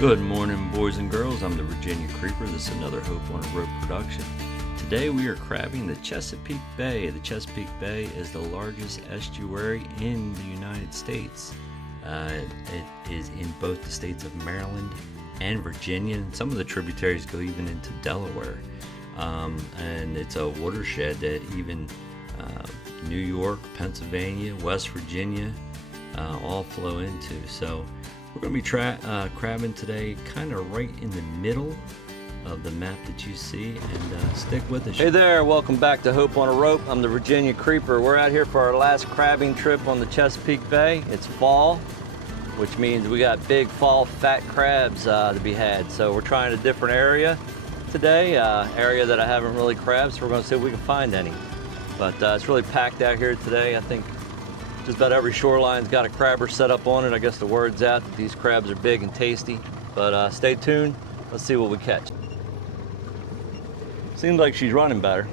Good morning, boys and girls. I'm the Virginia Creeper. This is another Hope on a Rope production. Today we are crabbing the Chesapeake Bay. The Chesapeake Bay is the largest estuary in the United States. It is in both the states of Maryland and Virginia, and some of the tributaries go even into Delaware. And it's a watershed that even New York, Pennsylvania, West Virginia all flow into. So we're going to be crabbing today kind of right in the middle of the map that you see, and stick with us. Hey there, welcome back to Hope on a Rope. I'm the Virginia Creeper. We're out here for our last crabbing trip on the Chesapeake Bay. It's fall, which means we got big fall fat crabs to be had. So we're trying a different area today, area that I haven't really crabbed, so we're going to see if we can find any. But it's really packed out here today. I think just about every shoreline's got a crabber set up on it. I guess the word's out that these crabs are big and tasty. But stay tuned, let's see what we catch. Seems like she's running better.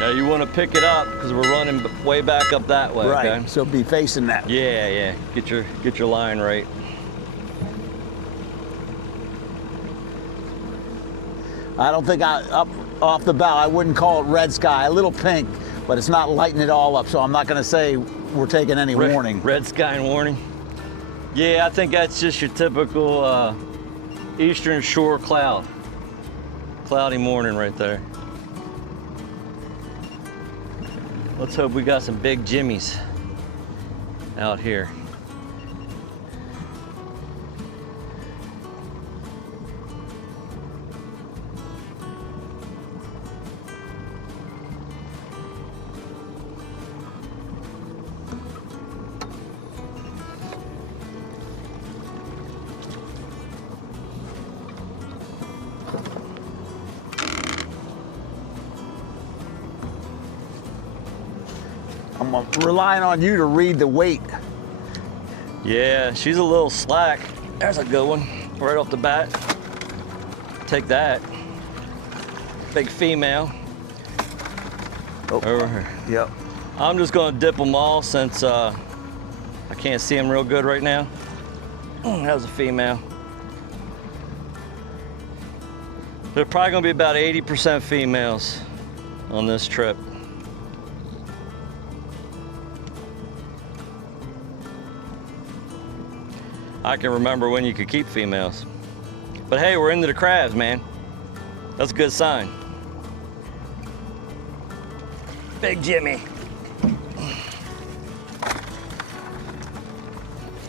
Now you want to pick it up because we're running way back up that way. Right, okay? so be facing that. Yeah. Get your line right. I don't think up off the bow, I wouldn't call it red sky, a little pink, but it's not lighting it all up, so I'm not gonna say we're taking any warning. Red sky and warning. Yeah, I think that's just your typical Eastern Shore cloud. Cloudy morning right there. Let's hope we got some big jimmies out here. I'm relying on you to read the weight. Yeah, she's a little slack. There's a good one right off the bat. Take that. Big female. Over here. Yep. I'm just gonna dip them all since I can't see them real good right now. That was a female. They're probably gonna be about 80% females on this trip. I can remember when you could keep females. But hey, we're into the crabs, man. That's a good sign. Big Jimmy.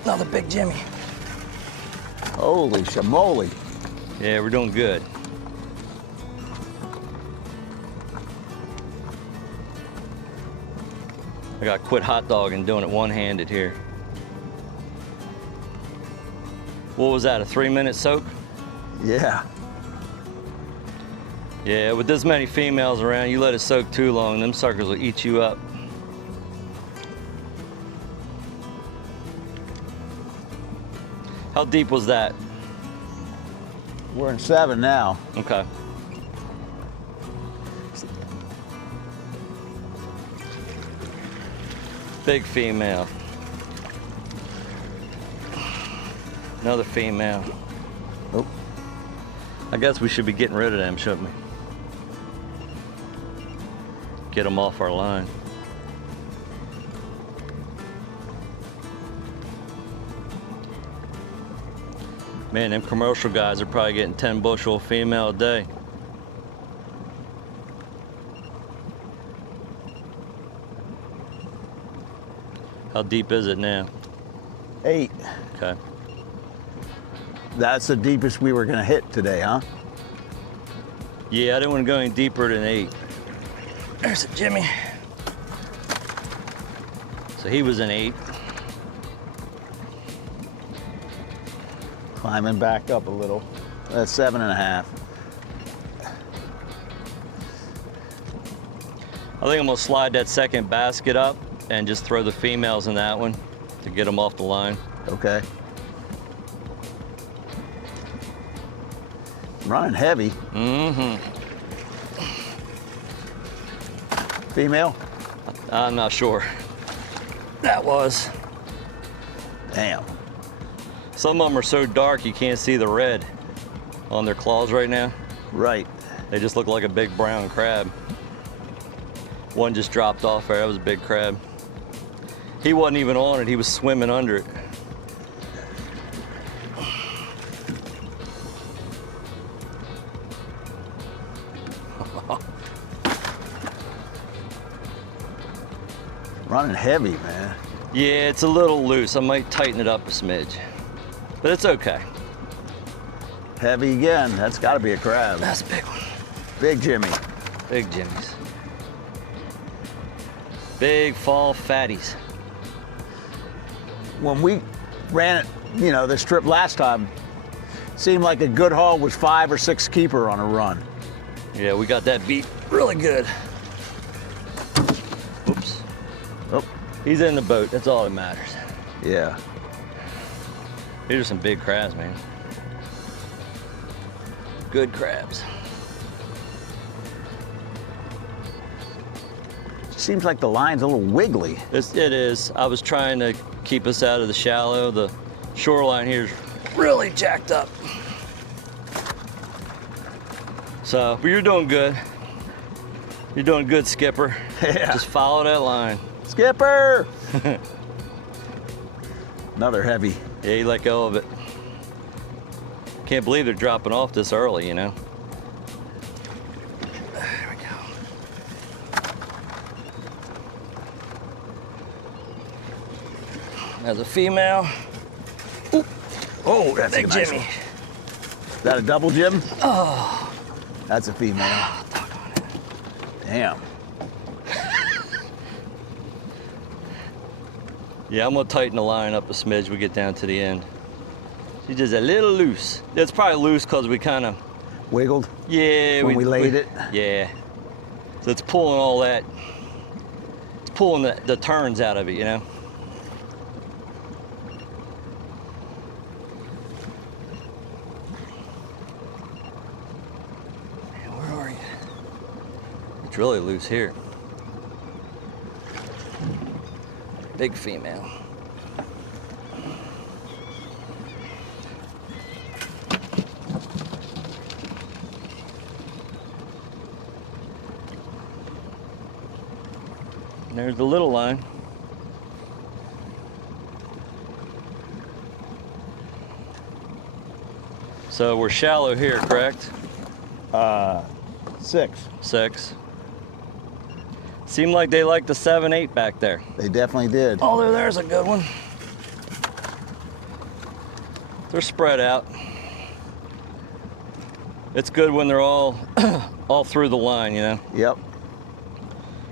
Another big Jimmy. Holy shamoly. Yeah, we're doing good. I gotta quit hot dogging, doing it one-handed here. What was that, a 3-minute soak? Yeah. Yeah, with this many females around, you let it soak too long, them suckers will eat you up. How deep was that? We're in 7 now. Okay. Big female. Another female. Oh. I guess we should be getting rid of them, shouldn't we? Get them off our line. Man, them commercial guys are probably getting 10 bushel female a day. How deep is it now? 8. Okay. That's the deepest we were gonna hit today, huh? Yeah, I didn't want to go any deeper than 8. There's a Jimmy. So he was an 8. Climbing back up a little. That's 7.5. I think I'm gonna slide that second basket up and just throw the females in that one to get them off the line. Okay. Running heavy. Mm-hmm. Female? I'm not sure. That was. Damn. Some of them are so dark you can't see the red on their claws right now. Right. They just look like a big brown crab. One just dropped off there. That was a big crab. He wasn't even on it. He was swimming under it. Running heavy, man. Yeah, it's a little loose. I might tighten it up a smidge, but it's okay. Heavy again. That's got to be a crab. That's a big one. Big Jimmy. Big jimmies. Big fall fatties. When we ran it, you know, this trip last time, seemed like a good haul was 5 or 6 keeper on a run. Yeah, we got that beat really good. Oops. Oh, He's in the boat. That's all that matters. yeah. These are some big crabs, man. Good crabs. Seems like the line's a little wiggly. It is. I was trying to keep us out of the shallow. The shoreline here is really jacked up. So, but you're doing good. You're doing good, Skipper. Yeah. Just follow that line. Skipper! Another heavy. Yeah, you let go of it. Can't believe they're dropping off this early, you know? There we go. There's a female. Ooh. Oh, that's Big a nice Jimmy. one. Is that a double, Jim? Oh. That's a female. Damn. Yeah, I'm gonna tighten the line up a smidge. We get down to the end. She's just a little loose. It's probably loose because we kind of, Wiggled? yeah. When we laid it? Yeah. So it's pulling all that, it's pulling the turns out of it, you know? Man, where are you? It's really loose here. Big female. And there's the little line. So we're shallow here, correct? 6. 6. Seemed like they liked the 7-8 back there. They definitely did. Oh, there's a good one. They're spread out. It's good when they're all all through the line, you know? Yep.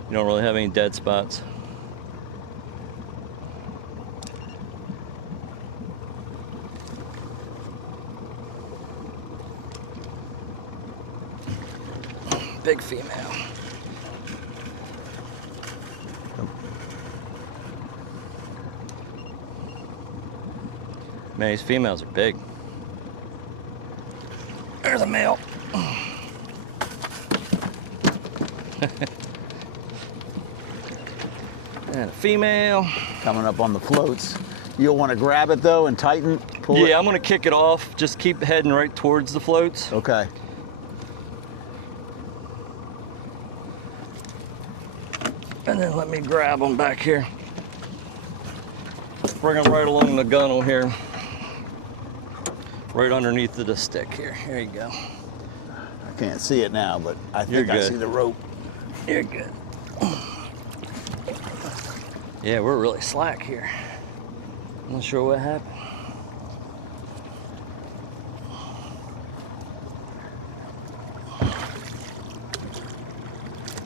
You don't really have any dead spots. Big female. Man, these females are big. There's a male. And a female. Coming up on the floats. You'll want to grab it though and tighten, pull it? Yeah, I'm gonna kick it off. Just keep heading right towards the floats. Okay. And then let me grab them back here. Bring them right along the gunnel here. Right underneath the stick here. Here you go. I can't see it now, but I You're think I good. see the rope. You're good. Yeah, we're really slack here. I'm not sure what happened.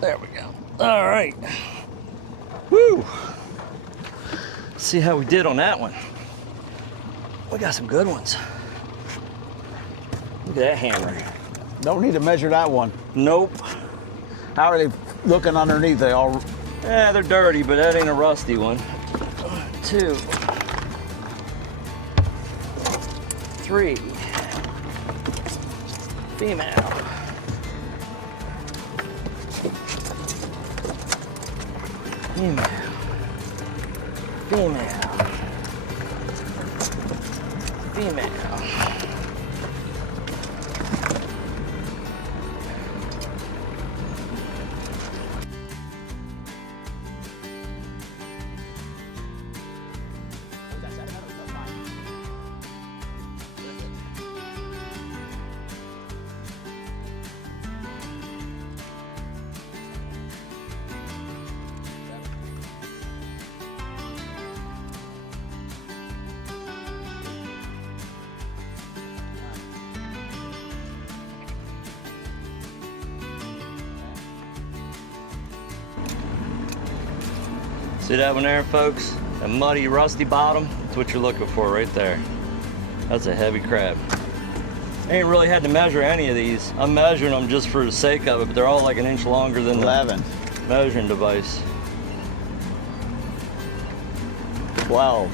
There we go. All right. Woo! See how we did on that one. We got some good ones. Look at that hammer. Don't need to measure that one. Nope. How are they looking underneath? They all... Yeah, they're dirty, but that ain't a rusty one. 2, 3. Female. Female. Female. Female. See that one there, folks? A muddy, rusty bottom? That's what you're looking for right there. That's a heavy crab. I ain't really had to measure any of these. I'm measuring them just for the sake of it, but they're all like an inch longer than 11. the measuring device. 12.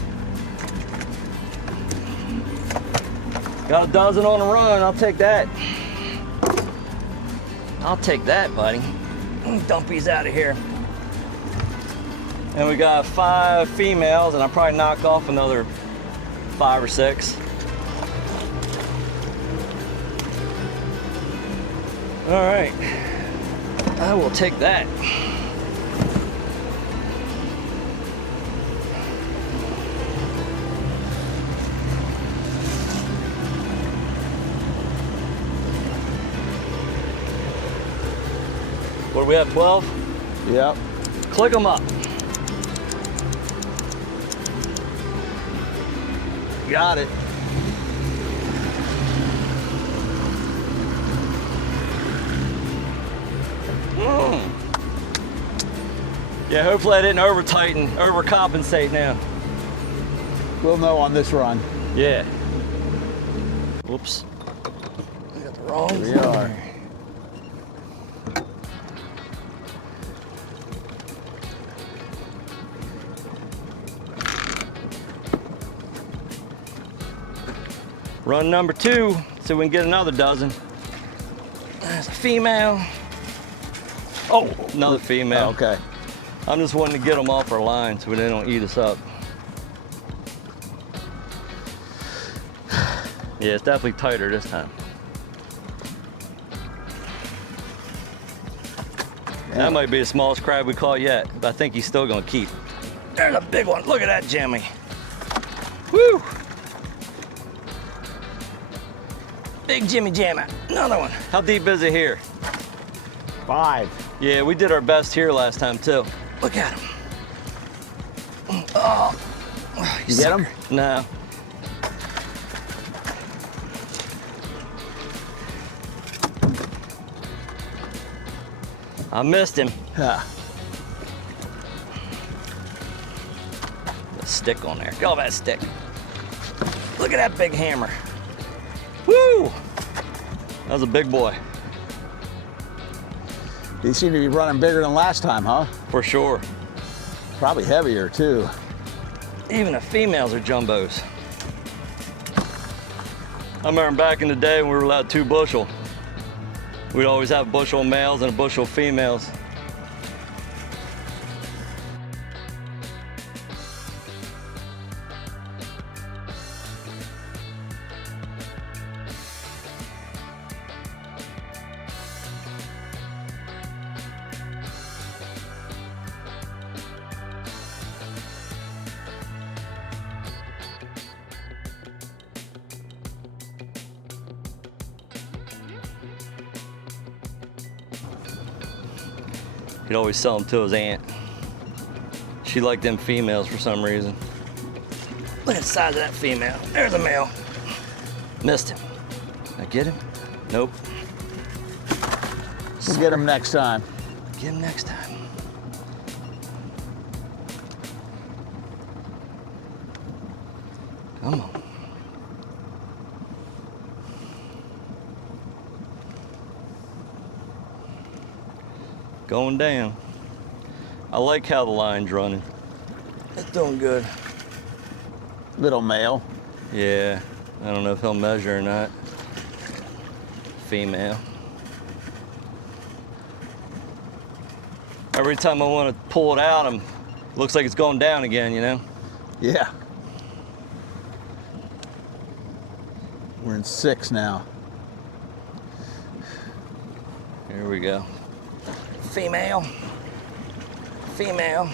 Got a dozen on the run, I'll take that. I'll take that, buddy. Dump these out of here. And we got 5 females, and I'll probably knock off another 5 or 6. All right, I will take that. What do we have, 12? Yep. Click them up. Got it. Yeah, hopefully I didn't over tighten, overcompensate now. We'll know on this run. Yeah. Whoops. We got the wrong. Here we are. Run number 2, so we can get another dozen. There's a female. Oh, another female. Oh, okay. I'm just wanting to get them off our line so they don't eat us up. Yeah, it's definitely tighter this time. Yeah. That might be the smallest crab we caught yet, but I think he's still gonna keep. There's a big one. Look at that Jimmy. Woo! Big Jimmy Jammer. Another one. How deep is it here? 5. Yeah, we did our best here last time too. Look at him. Oh, You get him? no. I missed him. Yeah. The stick on there. Go that stick. Look at that big hammer. Woo! That was a big boy. He seemed to be running bigger than last time, huh? For sure. Probably heavier too. Even the females are jumbos. I remember back in the day when we were allowed 2 bushel. We'd always have a bushel of males and a bushel of females. He'd always sell them to his aunt. She liked them females for some reason. Look at the size of that female. There's a male. Missed him. I get him? Nope. We'll get him next time. Get him next time. Come on. Going down. I like how the line's running. It's doing good. Little male. Yeah, I don't know if he'll measure or not. Female. All Every time I want to pull it out, looks like it's going down again, you know? Yeah. We're in 6 now. Here we go. Female. Female.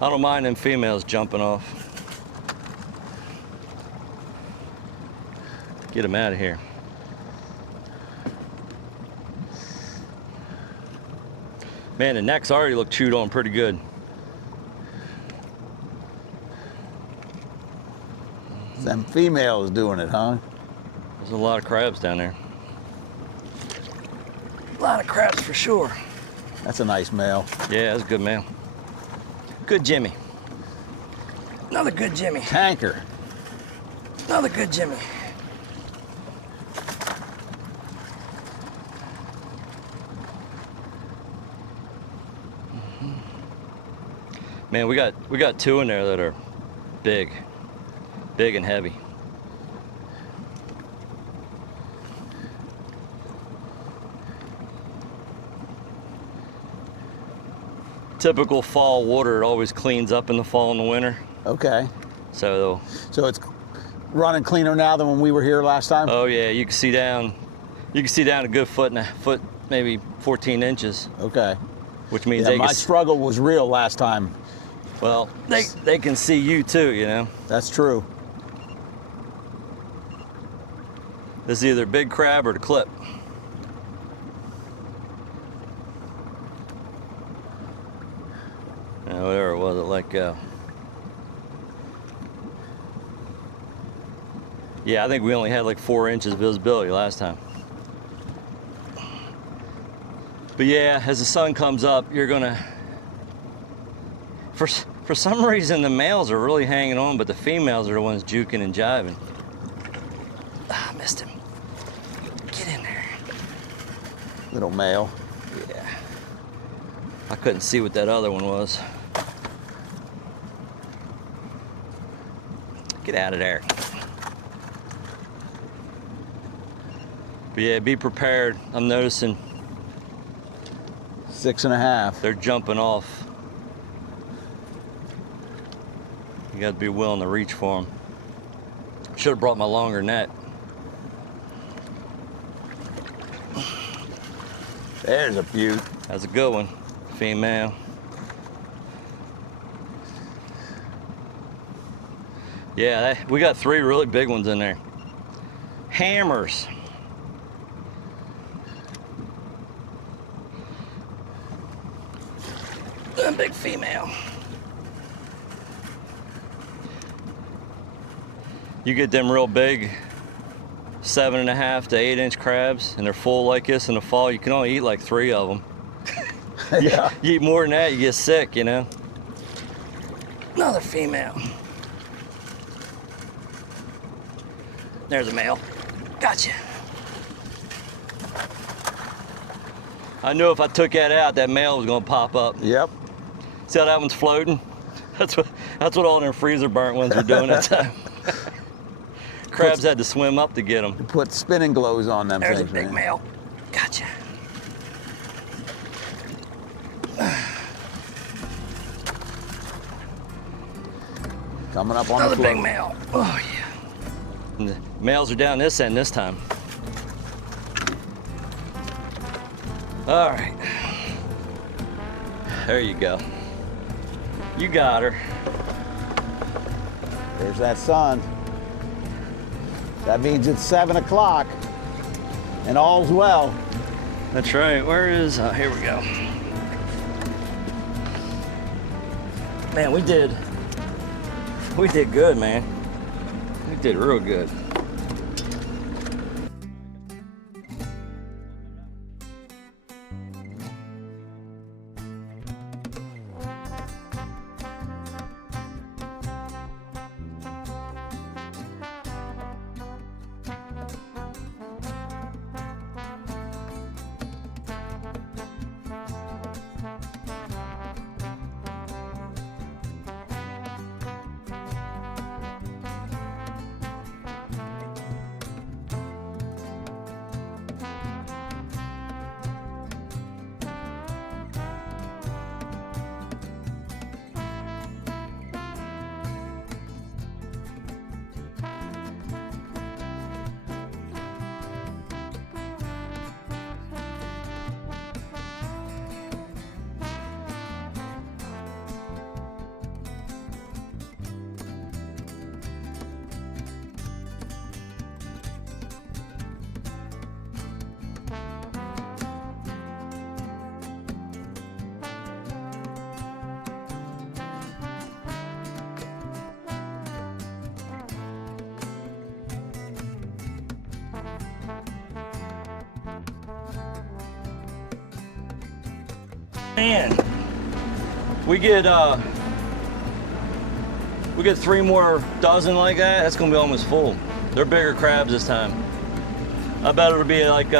I don't mind them females jumping off. Get them out of here. Man, the necks already look chewed on pretty good. Them females doing it, huh? There's a lot of crabs down there. A lot of crabs for sure. That's a nice male. Yeah, that's a good male. Good Jimmy. Another good Jimmy. Tanker. Another good Jimmy. Man, we got 2 in there that are big and heavy. Typical fall water, it always cleans up in the fall and the winter. Okay. So it's running cleaner now than when we were here last time? oh yeah, you can see down a good foot, maybe 14 inches. Okay. Which means Yeah, my struggle was real last time. well, they can see you too, you know. That's true. This is either big crab or the clip. Whatever it was, it let go. Yeah, I think we only had like 4 inches visibility last time. But yeah, as the sun comes up, you're gonna, for some reason the males are really hanging on, but the females are the ones juking and jiving. Ah, missed him. Get in there. Little male. Yeah. I couldn't see what that other one was. Get out of there. But yeah, be prepared. I'm noticing 6.5. they're jumping off. You got to be willing to reach for them. Should have brought my longer net. There's a beaut. That's a good one. Female. Yeah, we got 3 really big ones in there. Hammers. A big female. You get them real big 7.5 to 8 inch crabs and they're full like this in the fall, you can only eat like 3 of them. Yeah. You eat more than that, you get sick, you know. Another female. There's a male. Gotcha. I knew if I took that out, that male was gonna pop up. Yep. See how that one's floating? That's what all them freezer burnt ones were doing that time. Crabs had to swim up to get them. Put spinning glows on them There's things, a big man. male. Gotcha. Coming up on Another the float. big male. Oh yeah. And the males are down this end this time. All right. There you go. You got her. There's that sun. That means it's 7 o'clock and all's well. That's right. Where is? Here we go. Man, we did good, man. We did real good. Man, we get 3 more dozen like that. That's gonna be almost full. They're bigger crabs this time. I bet it'll be like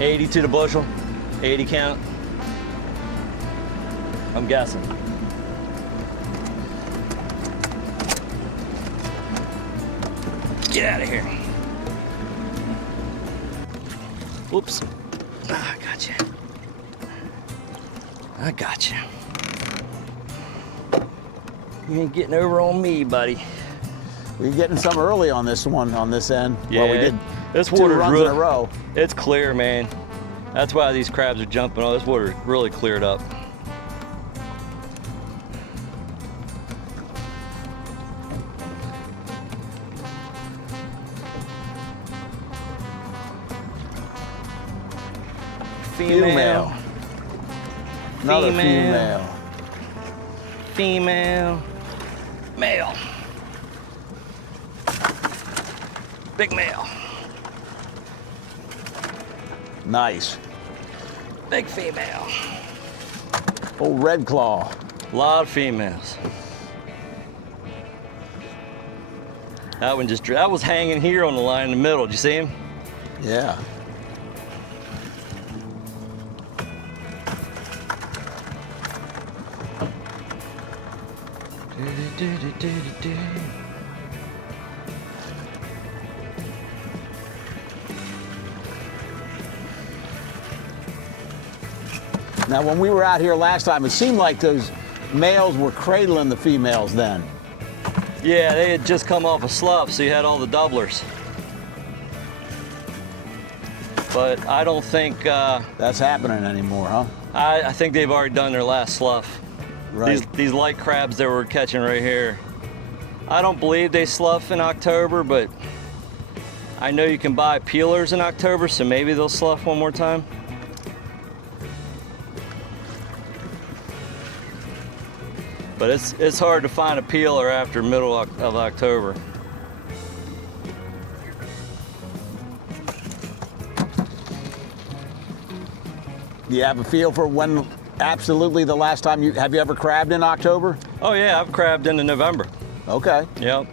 80 to the bushel, 80 count. I'm guessing. Get out of here. Whoops. Ah, I got you. I got you. You ain't getting over on me, buddy. We're getting some early on this one, on this end. Yeah, well, we did this 2 water's runs really, in a row. It's clear, man. That's why these crabs are jumping. Oh, this water really cleared up. Female. Another Female. female. Female. Male. Big male. Nice. Big female. Old red claw. A lot of females. That one that was hanging here on the line in the middle. Did you see him? Yeah. Now, when we were out here last time, it seemed like those males were cradling the females then. Yeah, they had just come off a slough, so you had all the doublers. But I don't think... That's happening anymore, huh? I think they've already done their last slough. Right. These light crabs that we're catching right here. I don't believe they slough in October, but I know you can buy peelers in October, so maybe they'll slough one more time. But it's hard to find a peeler after middle of October. Do you have a feel for when absolutely the last time have you ever crabbed in October? Oh yeah, I've crabbed into November. Okay. Yep.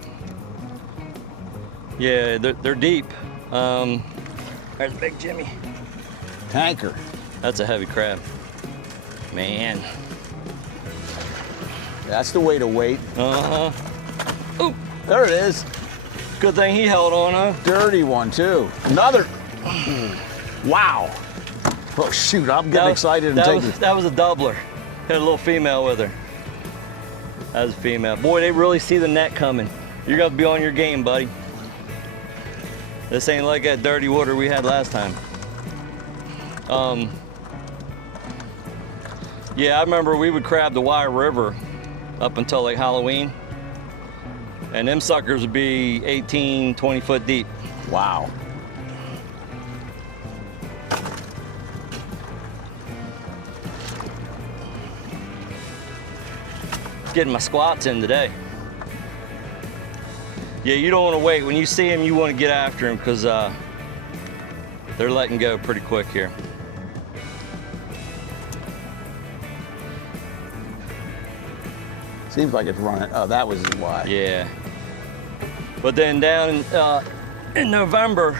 Yeah, they're deep. There's Big Jimmy. Tanker. That's a heavy crab. Man. That's the way to wait. Uh-huh. Ooh, There it is. good thing he held on, huh? Dirty one, too. Another. Wow. Oh, shoot. I'm getting excited and taking. That was a doubler. Had a little female with her. That was a female. Boy, they really see the net coming. You're going to be on your game, buddy. This ain't like that dirty water we had last time. Yeah, I remember we would crab the Wye River up until like Halloween. And them suckers would be 18, 20 foot deep. Wow. Getting my squats in today. Yeah, you don't want to wait. When you see them, you want to get after them because they're letting go pretty quick here. Seems like it's running. Oh, that was why. Yeah. But then down in November,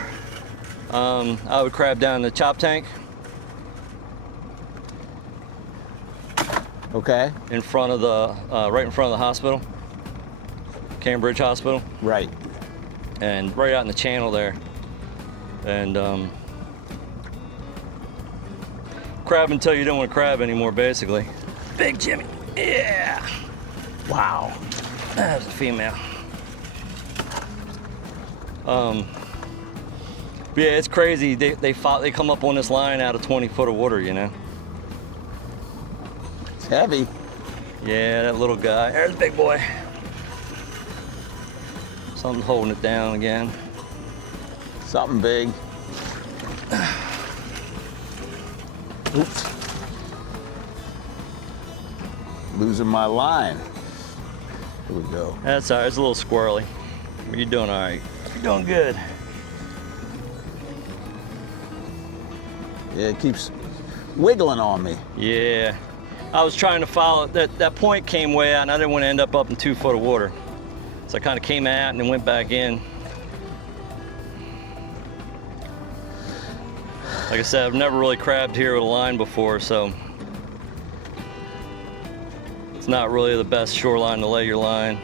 I would crab down the chop tank Okay. in front of the, right in front of the hospital, Cambridge Hospital, Right. and right out in the channel there. And crab until you don't want to crab anymore, basically. Big Jimmy. Yeah. Wow. That's a female. But yeah, it's crazy. They come up on this line out of 20 foot of water, you know. It's heavy. Yeah, that little guy. There's the big boy. Something's holding it down again. Something big. Oops. Losing my line. Here we go. That's all right. It's a little squirrely. But you're doing all right. You're doing good. Yeah, it keeps wiggling on me. Yeah. I was trying to follow, that point came way out and I didn't want to end up in 2 foot of water. So I kind of came out and then went back in. Like I said, I've never really crabbed here with a line before, so it's not really the best shoreline to lay your line.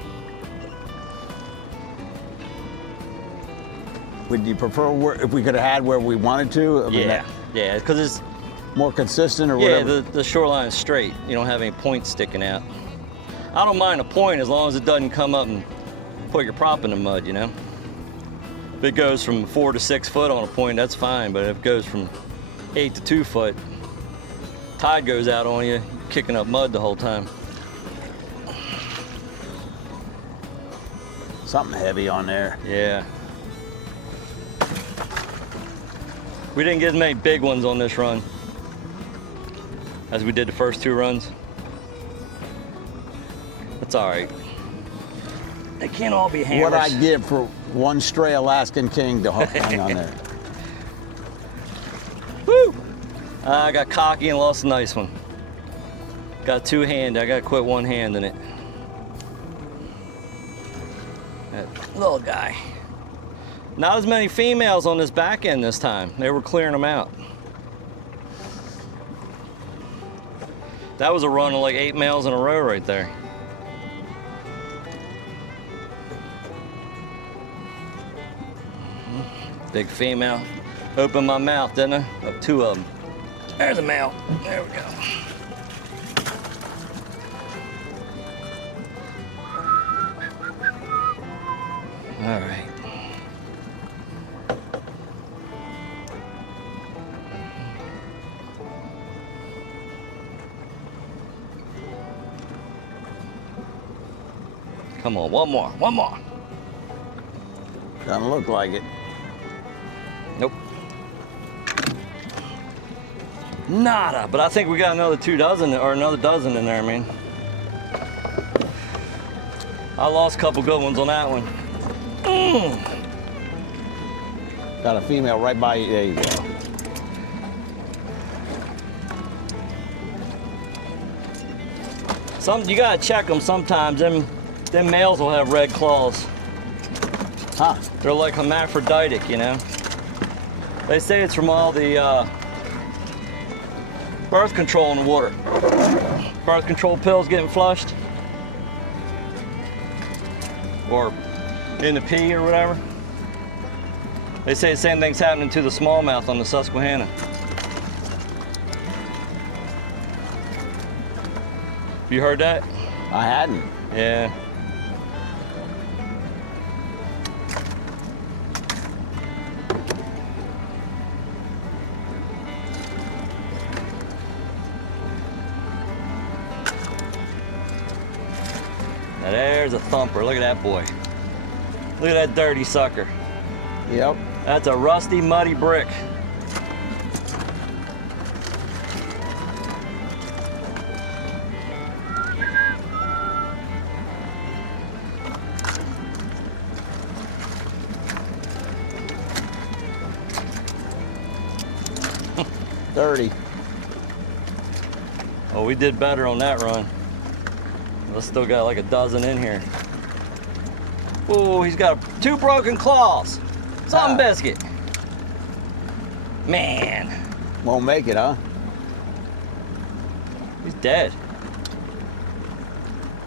Would you prefer if we could have had where we wanted to? I mean, Yeah, because it's more consistent or whatever? Yeah, the shoreline is straight. You don't have any points sticking out. I don't mind a point as long as it doesn't come up and put your prop in the mud, you know? If it goes from 4 to 6 foot on a point, that's fine, but if it goes from 8 to 2 foot, tide goes out on you, you're kicking up mud the whole time. Something heavy on there. Yeah. We didn't get as many big ones on this run as we did the first 2 runs. That's all right. They can't all be hammers. What I'd give for one stray Alaskan king to hang on there. Woo! I got cocky and lost a nice one. Got 2-handed. I got to quit one-handing it. That little guy. Not as many females on this back end this time. They were clearing them out. That was a run of like 8 males in a row right there. Big female. Opened my mouth, didn't I? Of 2 of them. There's a male. There we go. All right. Come on, one more. Doesn't look like it. Nope. Nada, but I think we got another 2 dozen or another dozen in there, man. I lost a couple good ones on that one. Got a female right by you. There you go. You gotta check them sometimes. Them males will have red claws. Huh. They're like hermaphroditic, you know? They say it's from all the birth control in the water. Birth control pills getting flushed. Or in the pee or whatever. They say the same thing's happening to the smallmouth on the Susquehanna. You heard that? I hadn't. Yeah. Now there's a thumper. Look at that boy. Look at that dirty sucker. Yep. That's a rusty, muddy brick. Dirty. Oh, we did better on that run. We still got like a dozen in here. Oh, he's got 2 broken claws. Something biscuit. Man. Won't make it, huh? He's dead.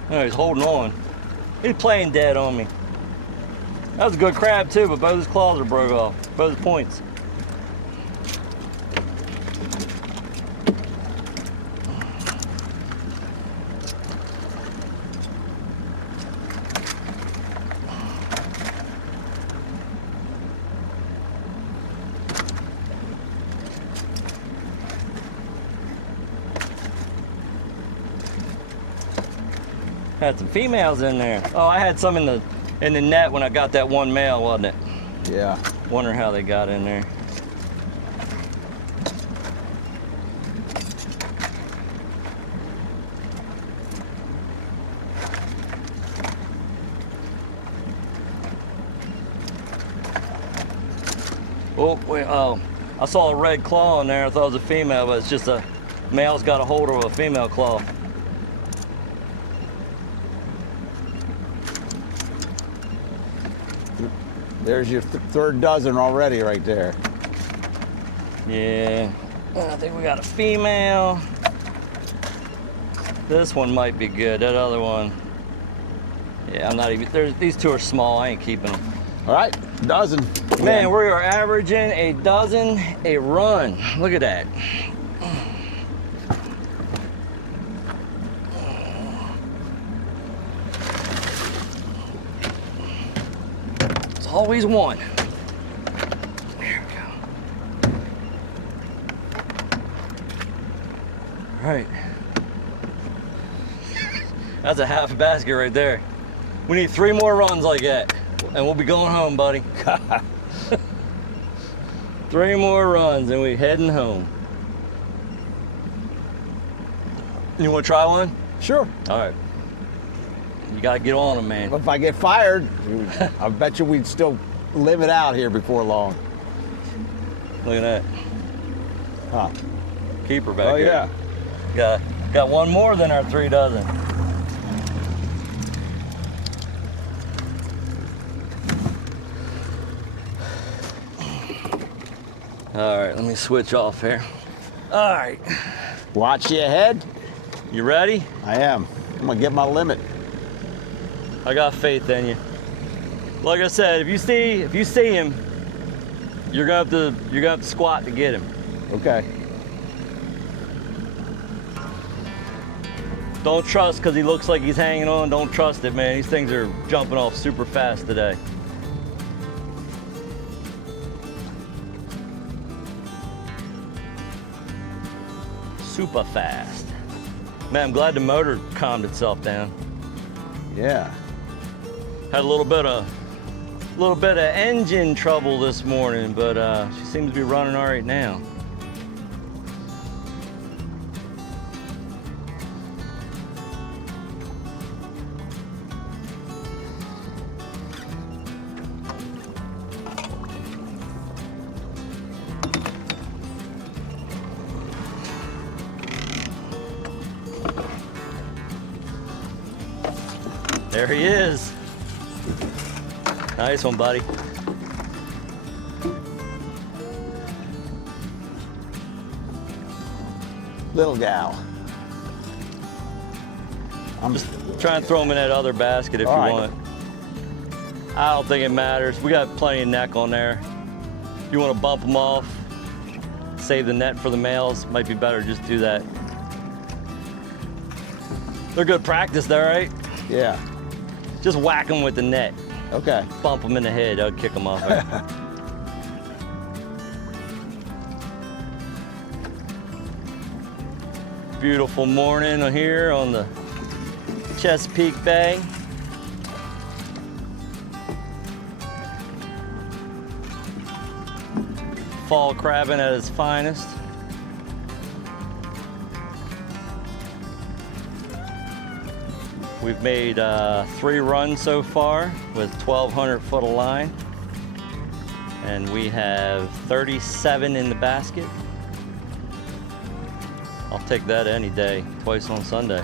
Oh, he's holding on. He's playing dead on me. That was a good crab too, but both his claws are broke off. Both his points. Had some females in there. Oh, I had some in the net when I got that one male, wasn't it? Yeah. Wonder how they got in there. Oh, wait, oh, I saw a red claw in there. I thought it was a female, but it's just a Male's got a hold of a female claw. There's your third dozen already right there. Yeah, I think we got a female. This one might be good. That other one, yeah, I'm not even. These two are small. I ain't keeping them. All right, dozen. Man, we are averaging a dozen a run. Look at that. It's always one. There we go. All right. That's a half a basket right there. We need 3 more runs like that, and we'll be going home, buddy. 3 more runs, and we heading home. You want to try one? Sure. All right. You got to get on them, man. If I get fired, I bet you we'd still live it out here before long. Look at that. Huh. Keeper back here. Oh, yeah. Got one more than our 3 dozen. All right, let me switch off here. All right. Watch your head. You ready? I am. I'm gonna get my limit. I got faith in you. Like I said, if you see him, you're gonna have to squat to get him. Okay. Don't trust because he looks like he's hanging on. Don't trust it, man. These things are jumping off super fast today. Super fast. Man, I'm glad the motor calmed itself down. Yeah. Had a little bit of engine trouble this morning, but she seems to be running all right now. There he is. Nice one, buddy. Little gal. I'm Just try and throw him in that other basket if you All right. want. I don't think it matters. We got plenty of neck on there. You want to bump them off, save the net for the males, might be better just do that. They're good practice there, right? Yeah. Just whack them with the net. Okay. Bump them in the head, that'll kick them off. Right? Beautiful morning here on the Chesapeake Bay. Fall crabbing at its finest. We've made 3 runs so far with 1,200 foot of line. And we have 37 in the basket. I'll take that any day, twice on Sunday.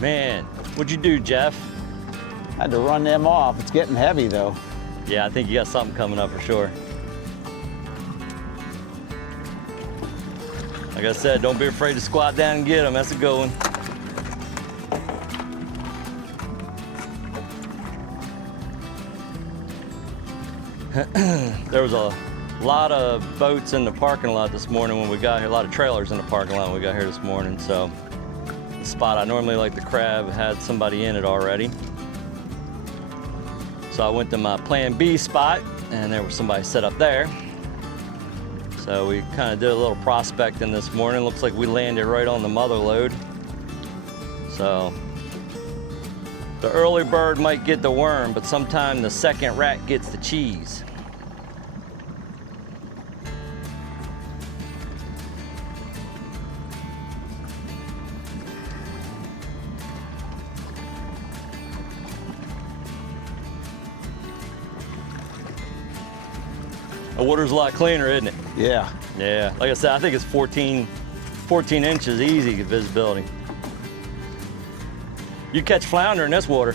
Man, what'd you do, Jeff? Had to run them off. It's getting heavy though. Yeah, I think you got something coming up for sure. Like I said, don't be afraid to squat down and get them. That's a good one. There was a lot of boats in the parking lot this morning when we got here, a lot of trailers in the parking lot when we got here this morning, so the spot I normally like to crab had somebody in it already. So I went to my plan B spot and there was somebody set up there. So we kind of did a little prospecting this morning. Looks like we landed right on the mother lode. So the early bird might get the worm, but sometime the second rat gets the cheese. The water's a lot cleaner, isn't it? Yeah. Yeah, like I said, I think it's 14 inches easy visibility. You catch flounder in this water.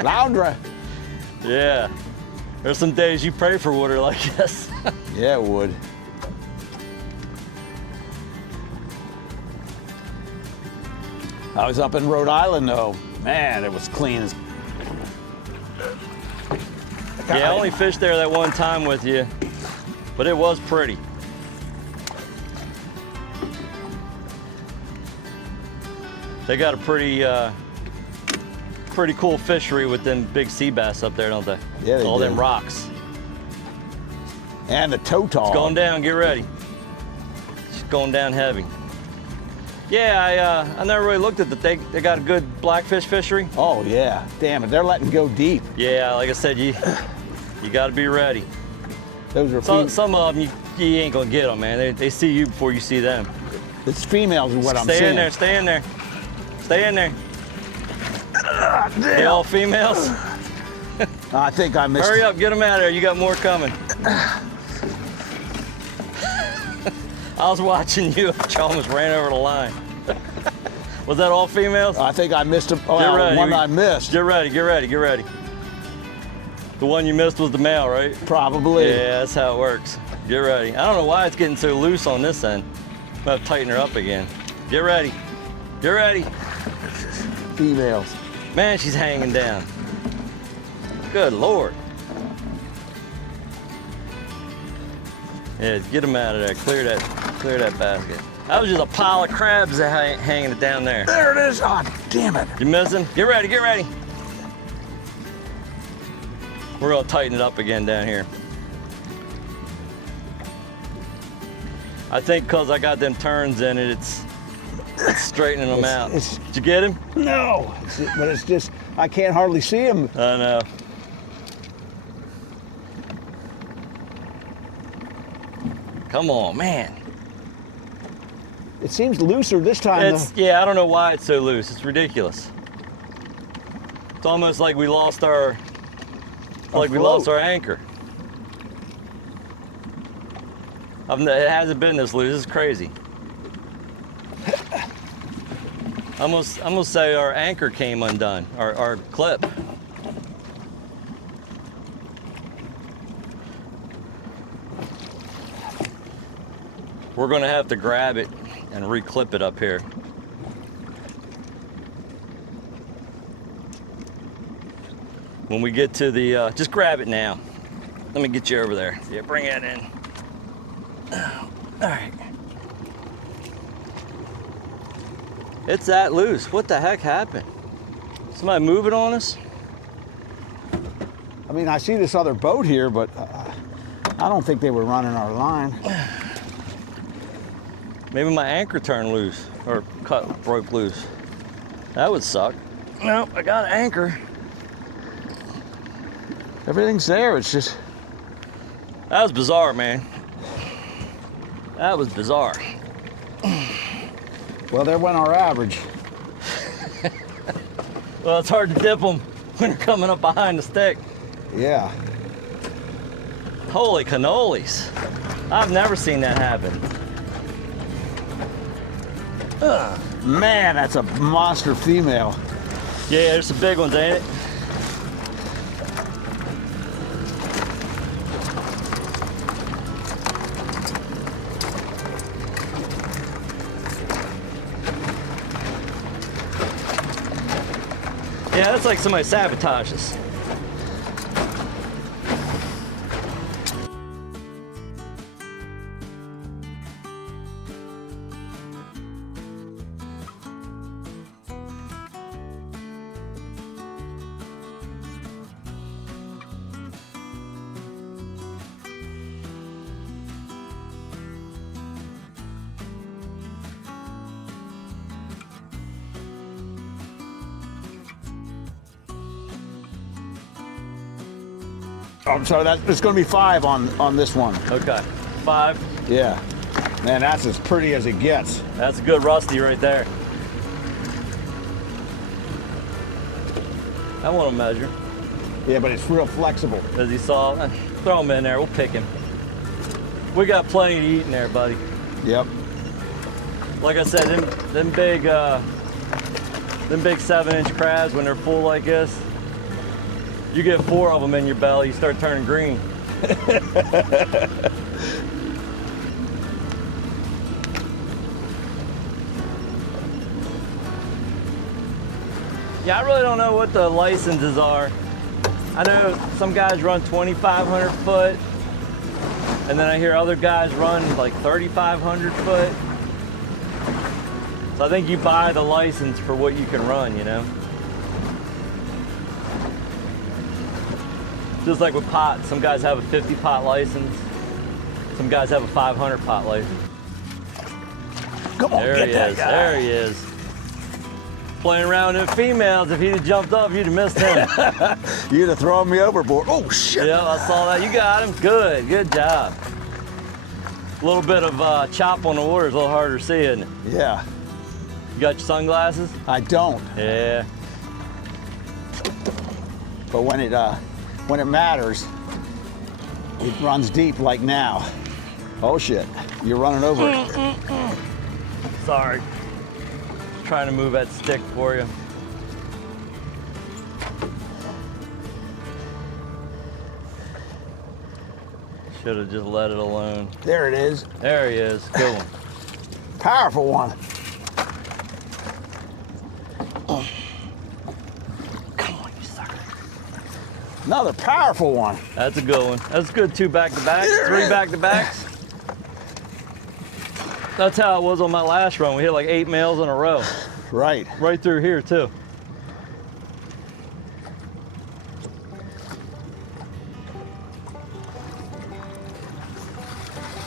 Flounder. Yeah, there's some days you pray for water like this. Yeah, it would. I was up in Rhode Island though. Man, it was clean as. Yeah, I only fished there that one time with you, but it was pretty. They got a pretty cool fishery with them big sea bass up there, don't they? Yeah, they all do. them rocks. And the total. It's going down. Get ready. It's going down heavy. Yeah, I never really looked at that. They got a good blackfish fishery. Oh yeah, damn it, they're letting go deep. Yeah, like I said, you got to be ready. Those are Some of them you ain't gonna get them, man. They see you before you see them. It's females is what I'm Stay saying. in there. Stay in there. Stay in there. They all females. I think I missed. Hurry up, get them out of there. You got more coming. I was watching you. I almost ran over the line. Was that all females? I think I missed a, oh, Get ready. one I missed. Get ready, get ready, get ready. The one you missed was the male, right? Probably. Yeah, that's how it works. Get ready. I don't know why it's getting so loose on this end. I'm gonna have to tighten her up again. Get ready. Get ready. Females. Man, she's hanging down. Good Lord. Yeah, get them out of there. Clear that basket. That was just a pile of crabs that hanging it down there. There it is. Oh, damn it. You missing? Get ready, get ready. We're gonna tighten it up again down here. I think because I got them turns in it, it's straightening them out. Did you get him? No, but it's just, I can't hardly see him. I know. Come on, man. It seems looser this time though. Yeah, I don't know why it's so loose. It's ridiculous. It's almost like we lost our anchor. It hasn't been this loose. This is crazy. I'm gonna say our anchor came undone, our clip. We're gonna have to grab it and reclip it up here. When we get to the, just grab it now. Let me get you over there. Yeah, bring it in. All right. It's that loose. What the heck happened? Somebody moving on us? I mean, I see this other boat here, but I don't think they were running our line. Maybe my anchor turned loose or broke loose. That would suck. Nope, I got an anchor. Everything's there, it's just... That was bizarre, man. That was bizarre. Well, there went our average. Well, it's hard to dip them when they're coming up behind the stick. Yeah. Holy cannolis. I've never seen that happen. Man, that's a monster female. Yeah, there's some big ones, ain't it? Yeah, that's like somebody sabotages. I'm sorry, there's going to be 5 on this one. Okay, 5. Yeah. Man, that's as pretty as it gets. That's a good rusty right there. I want to measure. Yeah, but it's real flexible. As you saw, throw him in there. We'll pick him. We got plenty to eat in there, buddy. Yep. Like I said, them big 7-inch crabs, when they're full like this, you get 4 of them in your belly, you start turning green. Yeah, I really don't know what the licenses are. I know some guys run 2,500 foot, and then I hear other guys run like 3,500 foot. So I think you buy the license for what you can run, you know? Just like with pots, some guys have a 50 pot license, some guys have a 500 pot license. Come on, There get he that is, guy. there he is. Playing around with females, if he'd have jumped up, you'd have missed him. You'd have thrown me overboard. Oh, shit. Yeah, I saw that. You got him. Good job. A little bit of chop on the water is a little harder to see, isn't it? Yeah, You got your sunglasses? I don't. Yeah. But when it matters, it runs deep like now. Oh, shit. You're running over it. Sorry. Trying to move that stick for you. Should have just let it alone. There it is. There he is. Good one. Powerful one. Come on, you sucker. Another powerful one. That's a good one. That's good. 2 back-to-backs, There 3 it is. back-to-backs. That's how it was on my last run. We hit like 8 males in a row. Right. Right through here, too.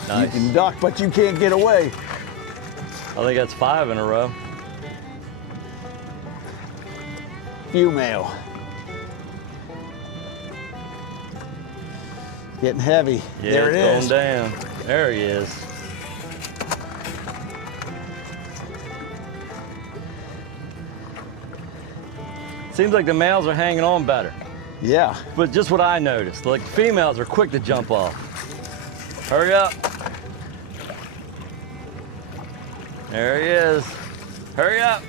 Nice. You can duck, but you can't get away. I think that's 5 in a row. Female. Getting heavy. Yeah, There it it's is. going down. There he is. Seems like the males are hanging on better. Yeah. But just what I noticed, like females are quick to jump off. Hurry up. There he is. Hurry up.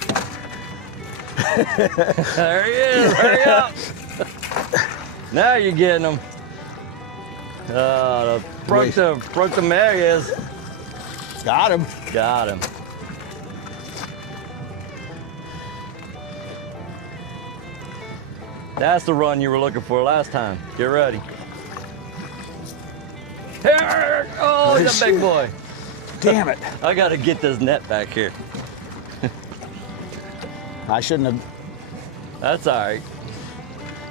There he is. Hurry up. Now you're getting him. Broke the there he is. Got him. Got him. That's the run you were looking for last time. Get ready. Here! Oh, he's a big boy. Damn it. I gotta get this net back here. I shouldn't have. That's all right.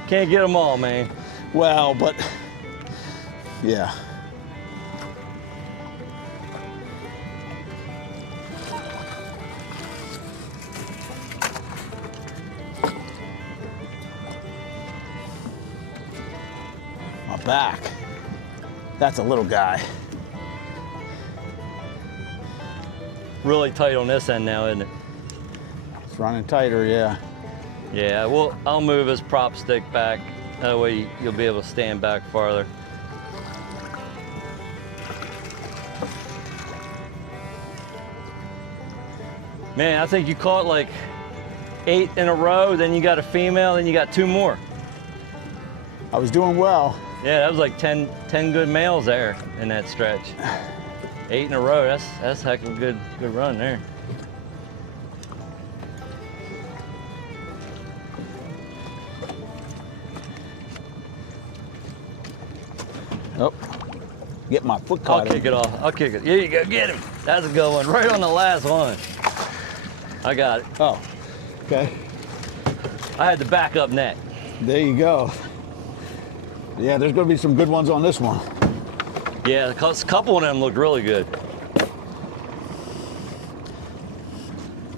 Can't get them all, man. Well, but yeah. My back. That's a little guy. Really tight on this end now, isn't it? It's running tighter, yeah. Yeah, well, I'll move his prop stick back. That way you'll be able to stand back farther. Man, I think you caught like 8 in a row, then you got a female, then you got 2 more. I was doing well. Yeah, that was like 10 good males there in that stretch. 8 in a row, that's a heck of a good run there. Oh, get my foot I'll caught. kick it off. I'll kick it. Here you go. Get him. That's a good one. Right on the last one. I got it. Oh, okay. I had the backup net. There you go. Yeah, there's going to be some good ones on this one. Yeah, a couple of them looked really good.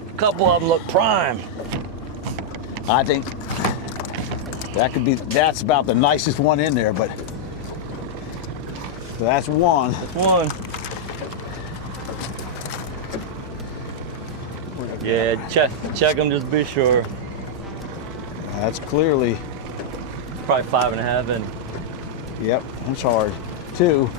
A couple of them look prime. I think that's about the nicest one in there, but that's one. One. Yeah, check them, just be sure. That's clearly, Probably 5.5 in. Yep, that's hard. 2.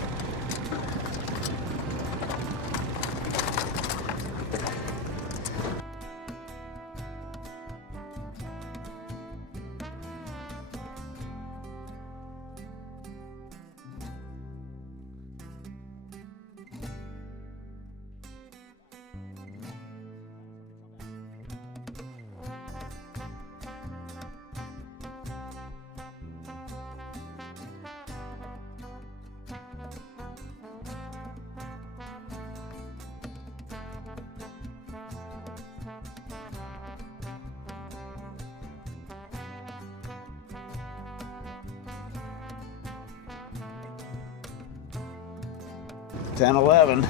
Ten, 11.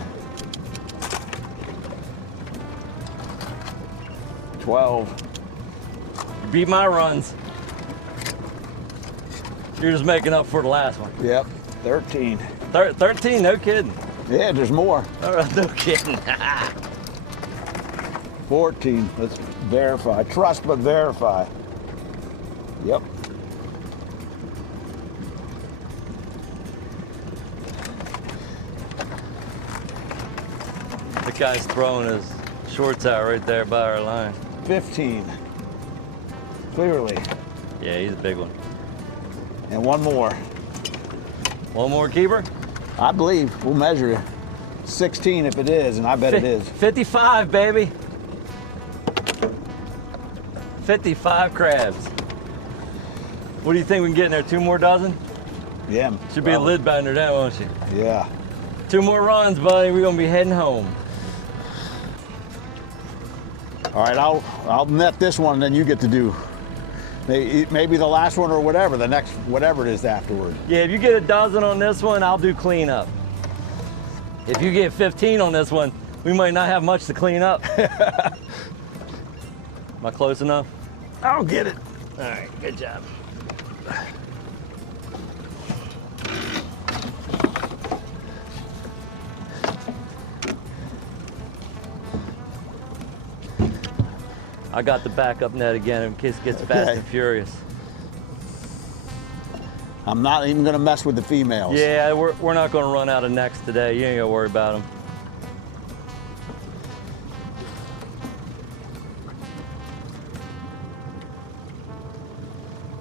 12. You beat my runs. You're just making up for the last one. Yep. 13. 13, no kidding. Yeah, there's more. No kidding. 14. Let's verify. Trust but verify. Yep. The guy's throwing his shorts out right there by our line. 15. Clearly. Yeah, he's a big one. And one more. One more keeper? I believe. We'll measure it. 16 if it is, and I bet it is. 55, baby. 55 crabs. What do you think we can get in there? 2 more dozen? Yeah. Should be a lid bender that, won't she? Yeah. 2 more runs, buddy. We're gonna be heading home. All right, I'll net this one, and then you get to do maybe the last one or whatever, the next, whatever it is afterward. Yeah, if you get a dozen on this one, I'll do cleanup. If you get 15 on this one, we might not have much to clean up. Am I close enough? I'll get it. All right, good job. I got the backup net again in case it gets fast and furious. I'm not even gonna mess with the females. Yeah, we're not gonna run out of necks today. You ain't gotta worry about them.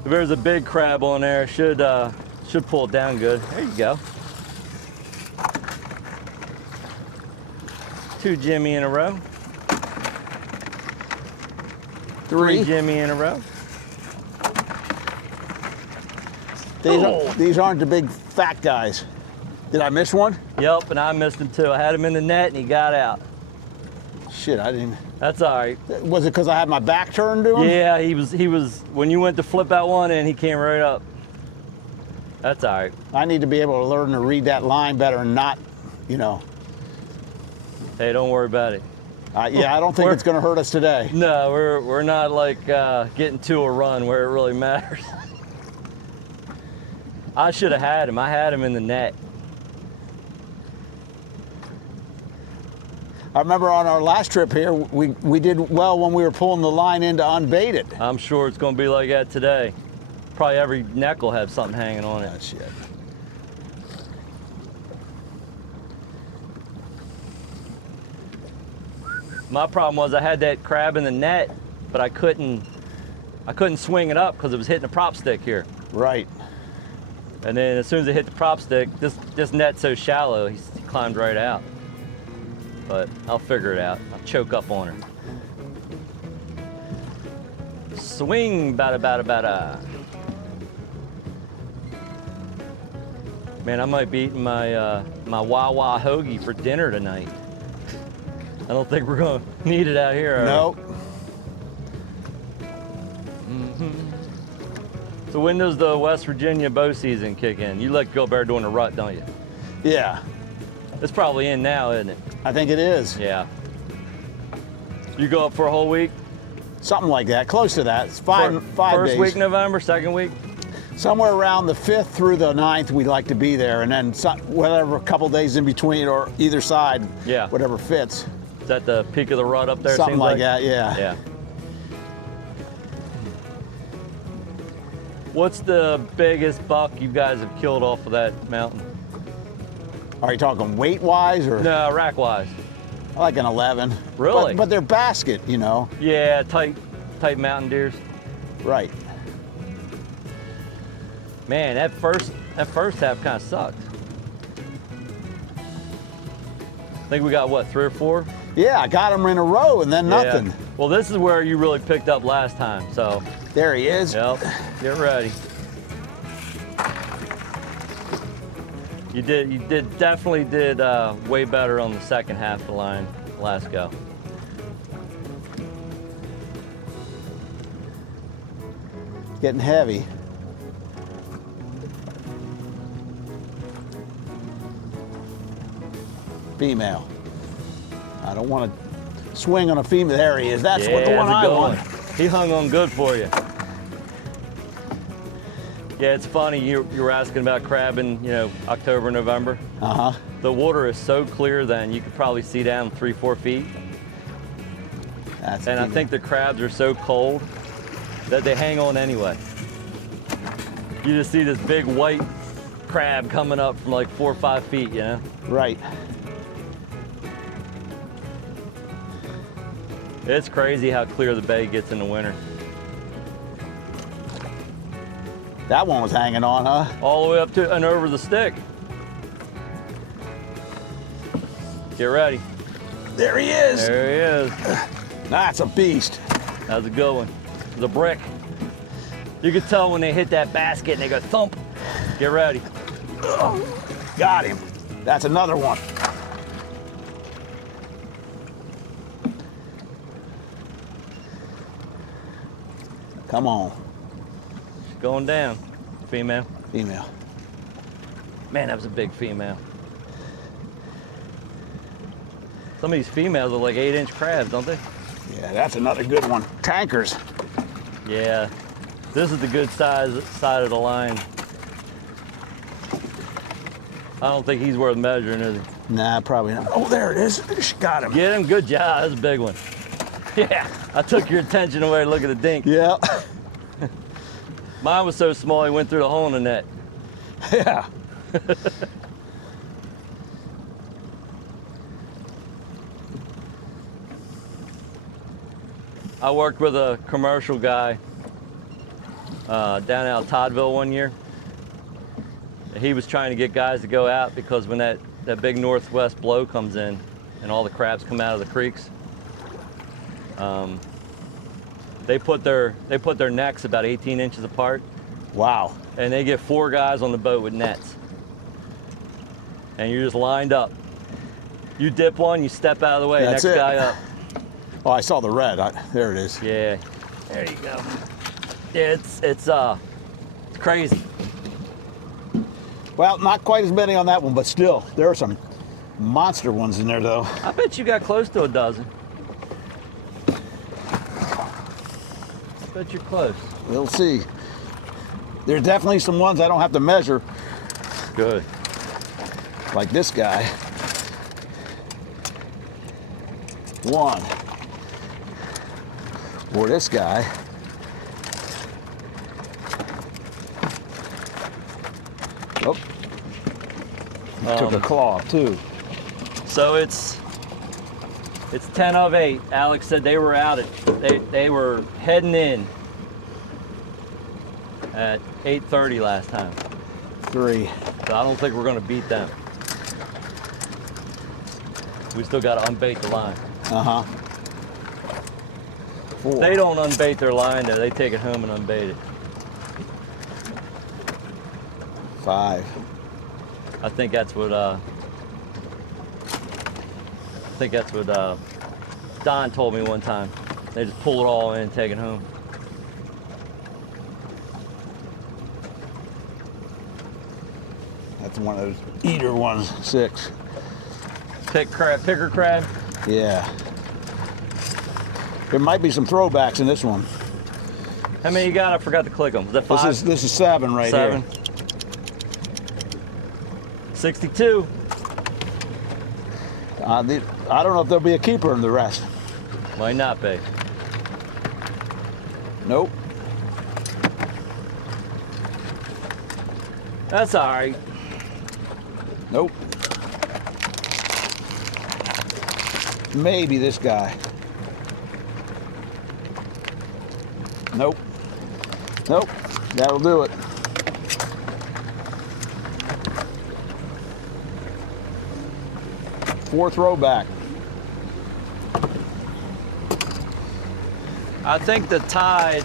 If there's a big crab on there, should pull it down good. There you go. 2 Jimmy in a row. 3 Jimmy in a row. These aren't the big fat guys. Did I miss one? Yep, and I missed him too. I had him in the net and he got out. Shit, I didn't. That's all right. Was it because I had my back turned to him? Yeah, he was, when you went to flip that one in, he came right up. That's all right. I need to be able to learn to read that line better and not, you know. Hey, don't worry about it. Yeah, I don't think it's going to hurt us today. No, we're not like getting to a run where it really matters. I should have had him. I had him in the net. I remember on our last trip here, we did well when we were pulling the line in to unbait it. I'm sure it's going to be like that today. Probably every neck will have something hanging on it. Oh, shit. My problem was I had that crab in the net, but I couldn't swing it up because it was hitting the prop stick here. Right. And then as soon as it hit the prop stick, this net's so shallow, he climbed right out. But I'll figure it out. I'll choke up on her. Swing, bada, bada, bada. Man, I might be eating my my Wawa hoagie for dinner tonight. I don't think we're gonna need it out here. Nope. So when does the West Virginia bow season kick in? You let go bear during the rut, don't you? Yeah. It's probably in now, isn't it? I think it is. Yeah. You go up for a whole week? Something like that, close to that. It's five days. First week November, second week? Somewhere around the 5th through the 9th, we'd like to be there, and then whatever, a couple days in between or either side, yeah, whatever fits. Is that the peak of the rut up there? Something like that, yeah. Yeah. What's the biggest buck you guys have killed off of that mountain? Are you talking weight-wise or? No, rack-wise. I like an 11. Really? But they're basket, you know. Yeah, tight mountain deers. Right. Man, that first half kind of sucked. I think we got what, 3 or 4? Yeah, I got them in a row and then nothing. Yeah. Well, this is where you really picked up last time, so. There he is. Yep, get ready. You definitely did way better on the second half of the line last go. Getting heavy. Female. I don't want to swing on a female. There he is. That's what the one I want. He hung on good for you. Yeah, it's funny, you were asking about crabbing, you know, October, November. Uh-huh. The water is so clear then, you could probably see down 3-4 feet. And I think the crabs are so cold that they hang on anyway. You just see this big white crab coming up from like 4 or 5 feet, you know? Right. It's crazy how clear the bay gets in the winter. That one was hanging on, huh? All the way up to and over the stick. Get ready. There he is. There he is. That's a beast. That was a good one. It was a brick. You could tell when they hit that basket and they go thump. Get ready. Got him. That's another one. Come on. She's going down. Female. Female. Man, that was a big female. Some of these females are like 8-inch crabs, don't they? Yeah, that's another good one. Tankers. Yeah. This is the good side of the line. I don't think he's worth measuring, is he? Nah, probably not. Oh, there it is. She got him. Get him. Good job. That's a big one. Yeah. I took your attention away. Look at the dink. Yeah. Mine was so small, he went through the hole in the net. Yeah. I worked with a commercial guy down out of Toddville one year. He was trying to get guys to go out because when that big northwest blow comes in and all the crabs come out of the creeks, they put their necks about 18 inches apart. Wow. And they get 4 guys on the boat with nets. And you're just lined up. You dip one, you step out of the way, That's next it. guy up. Oh, I saw the red. There it is. Yeah, there you go. Yeah, it's crazy. Well, not quite as many on that one, but still, there are some monster ones in there, though. I bet you got close to a dozen. I bet you're close. We'll see. There's definitely some ones I don't have to measure, Good. like this guy. 1. Or this guy. Oh. Took a claw, too. So it's 10 of 8. Alex said they were out at they were heading in at 8:30 last time. 3. So I don't think we're gonna beat them. We still gotta unbait the line. Uh-huh. 4. They don't unbait their line though, they take it home and unbait it. 5. I think that's what Don told me one time. They just pull it all in and take it home. That's one of those eater ones. 6. Picker crab. Yeah. There might be some throwbacks in this one. How many you got? I forgot to click them. Is that 5? This is 7 right 7. here. 62. I don't know if there'll be a keeper in the rest. Might not be. Nope. That's all right. Nope. Maybe this guy. Nope. Nope. That'll do it. Fourth row back. I think the tide,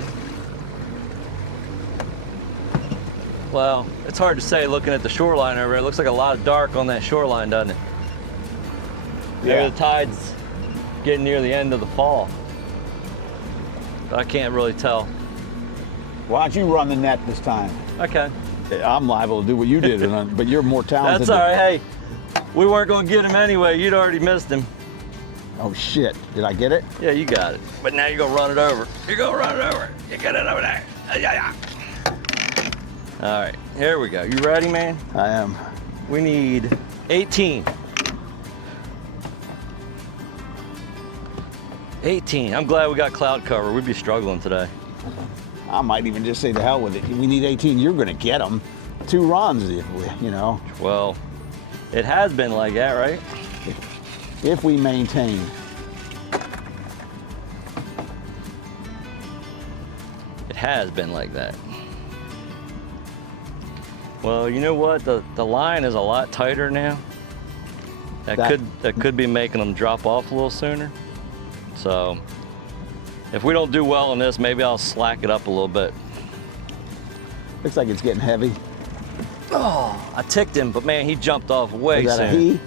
well, it's hard to say looking at the shoreline over there. It looks like a lot of dark on that shoreline, doesn't it? Maybe the tide's getting near the end of the fall. But I can't really tell. Why don't you run the net this time? Okay. I'm liable to do what you did, but you're more talented. That's all right. Hey, we weren't going to get him anyway. You'd already missed him. Oh shit, did I get it? Yeah, you got it. But now you're going to run it over. You're going to run it over. You get it over there. Yeah. All right, here we go. You ready, man? I am. We need 18. 18. I'm glad we got cloud cover. We'd be struggling today. I might even just say the hell with it. We need 18. You're going to get them. 2 runs, you know. Well, it has been like that, right? If we maintain. It has been like that. Well, you know what? The line is a lot tighter now. That could be making them drop off a little sooner. So if we don't do well on this, maybe I'll slack it up a little bit. Looks like it's getting heavy. Oh, I ticked him, but man, he jumped off way Was that a soon. he?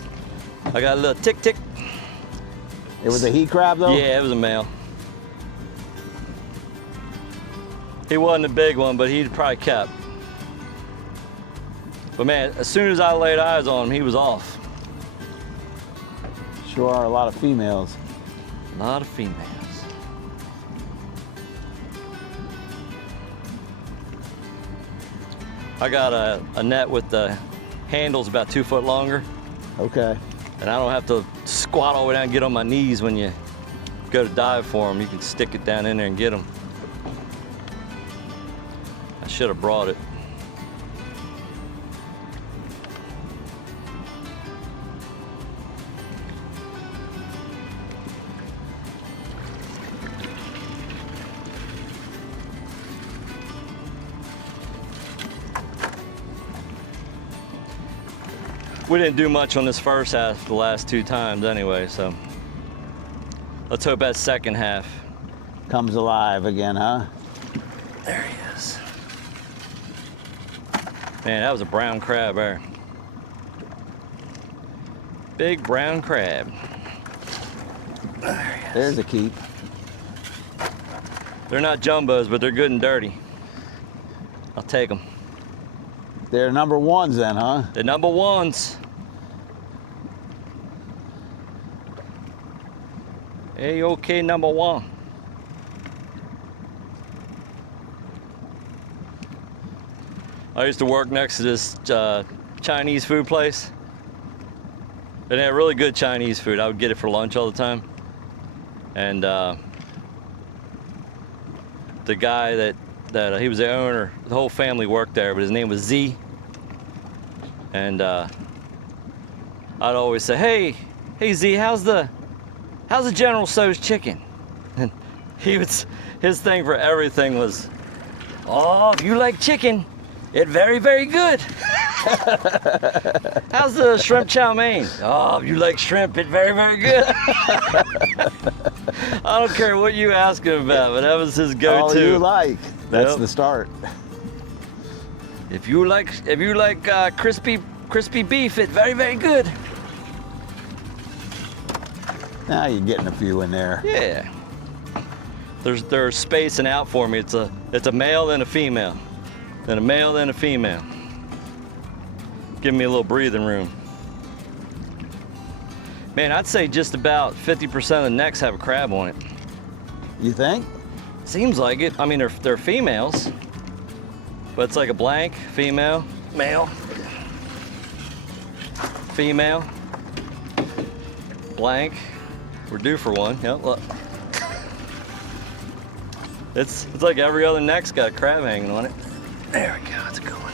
I got a little tick. It was a he crab though? Yeah, it was a male. He wasn't a big one, but he'd probably kept. But man, as soon as I laid eyes on him, he was off. Sure are a lot of females. A lot of females. I got a net with the handles about 2 foot longer, Okay. and I don't have to squat all the way down and get on my knees when you go to dive for them. You can stick it down in there and get them. I should have brought it. We didn't do much on this first half the last 2 times anyway, so let's hope that second half. Comes alive again, huh? There he is. Man, that was a brown crab there. Big brown crab. There he is. There's a keep. They're not jumbos, but they're good and dirty. I'll take them. They're number 1s then, huh? The number 1s. A-OK number 1. I used to work next to this Chinese food place. And they had really good Chinese food. I would get it for lunch all the time. And the guy that he was the owner, the whole family worked there, but his name was Z. And I'd always say, hey Z, how's the General Tso's chicken? And his thing for everything was, oh, if you like chicken, it's very, very good. How's the shrimp chow mein? Oh, if you like shrimp, it's very, very good. I don't care what you ask him about, but that was his go-to. All you like. That's Yep. the start. If you like crispy beef, it's very, very good. Now you're getting a few in there. Yeah. There's spacing out for me. It's a male and a female, then a male then a female. Give me a little breathing room. Man, I'd say just about 50% of the necks have a crab on it. You think? Seems like it. I mean, they're females, but it's like a blank, female, male, female, blank. We're due for one. Yep, look. It's like every other neck's got a crab hanging on it. There we go. It's a good one.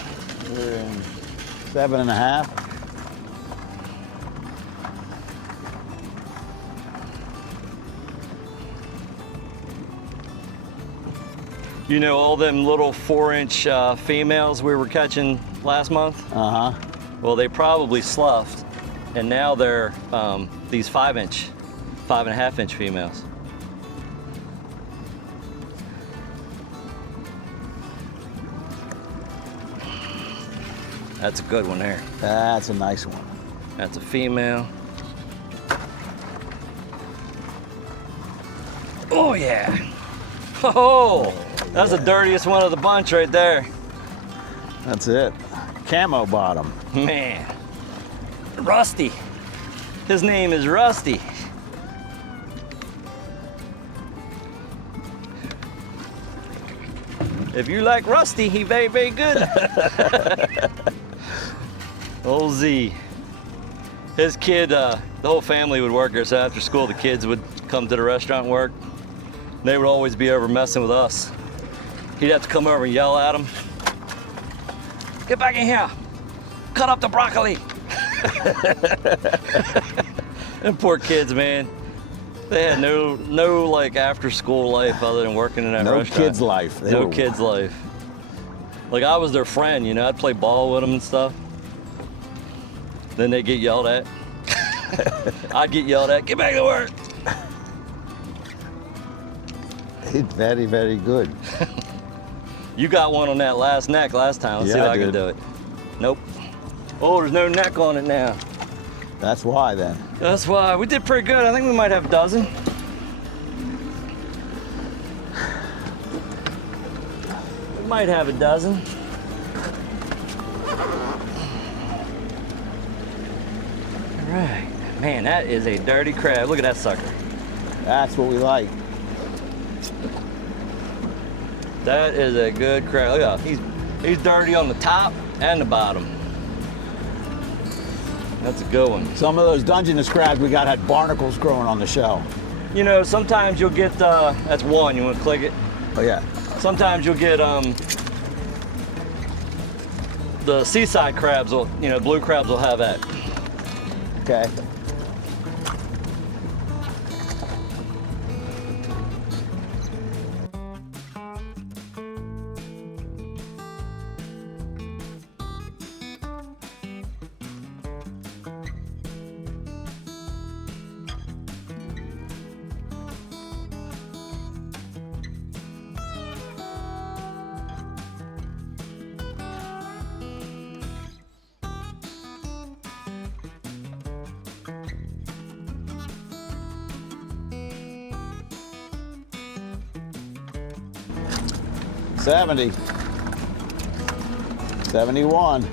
7.5. You know all them little 4-inch females we were catching last month? Uh-huh. Well, they probably sloughed, and now they're these 5-inch, 5.5-inch females. That's a good one there. That's a nice one. That's a female. Oh yeah. Oh, that's the dirtiest one of the bunch right there. That's it. Camo bottom. Man, Rusty. His name is Rusty. If you like Rusty, he very, very good. Old Z. His kid, the whole family would work here, so after school the kids would come to the restaurant and work. They would always be over messing with us. He'd have to come over and yell at them. Get back in here. Cut up the broccoli. Them poor kids, man. They had no like after school life other than working in that restaurant. No kids' life. No kids' life. Like I was their friend, you know, I'd play ball with them and stuff. Then they'd get yelled at. I'd get yelled at, get back to work. It's very, very good. You got one on that last neck last time. Let's see if I can do it. Nope. Oh, there's no neck on it now. That's why then. That's why. We did pretty good. I think we might have a dozen. We might have a dozen. All right. Man, that is a dirty crab. Look at that sucker. That's what we like. That is a good crab. Look at that. He's dirty on the top and the bottom. That's a good one. Some of those Dungeness crabs we got had barnacles growing on the shell. You know, sometimes you'll get, that's one, you want to click it? Oh yeah. Sometimes you'll get the seaside crabs, will, you know, blue crabs will have that. Okay. $70. $71.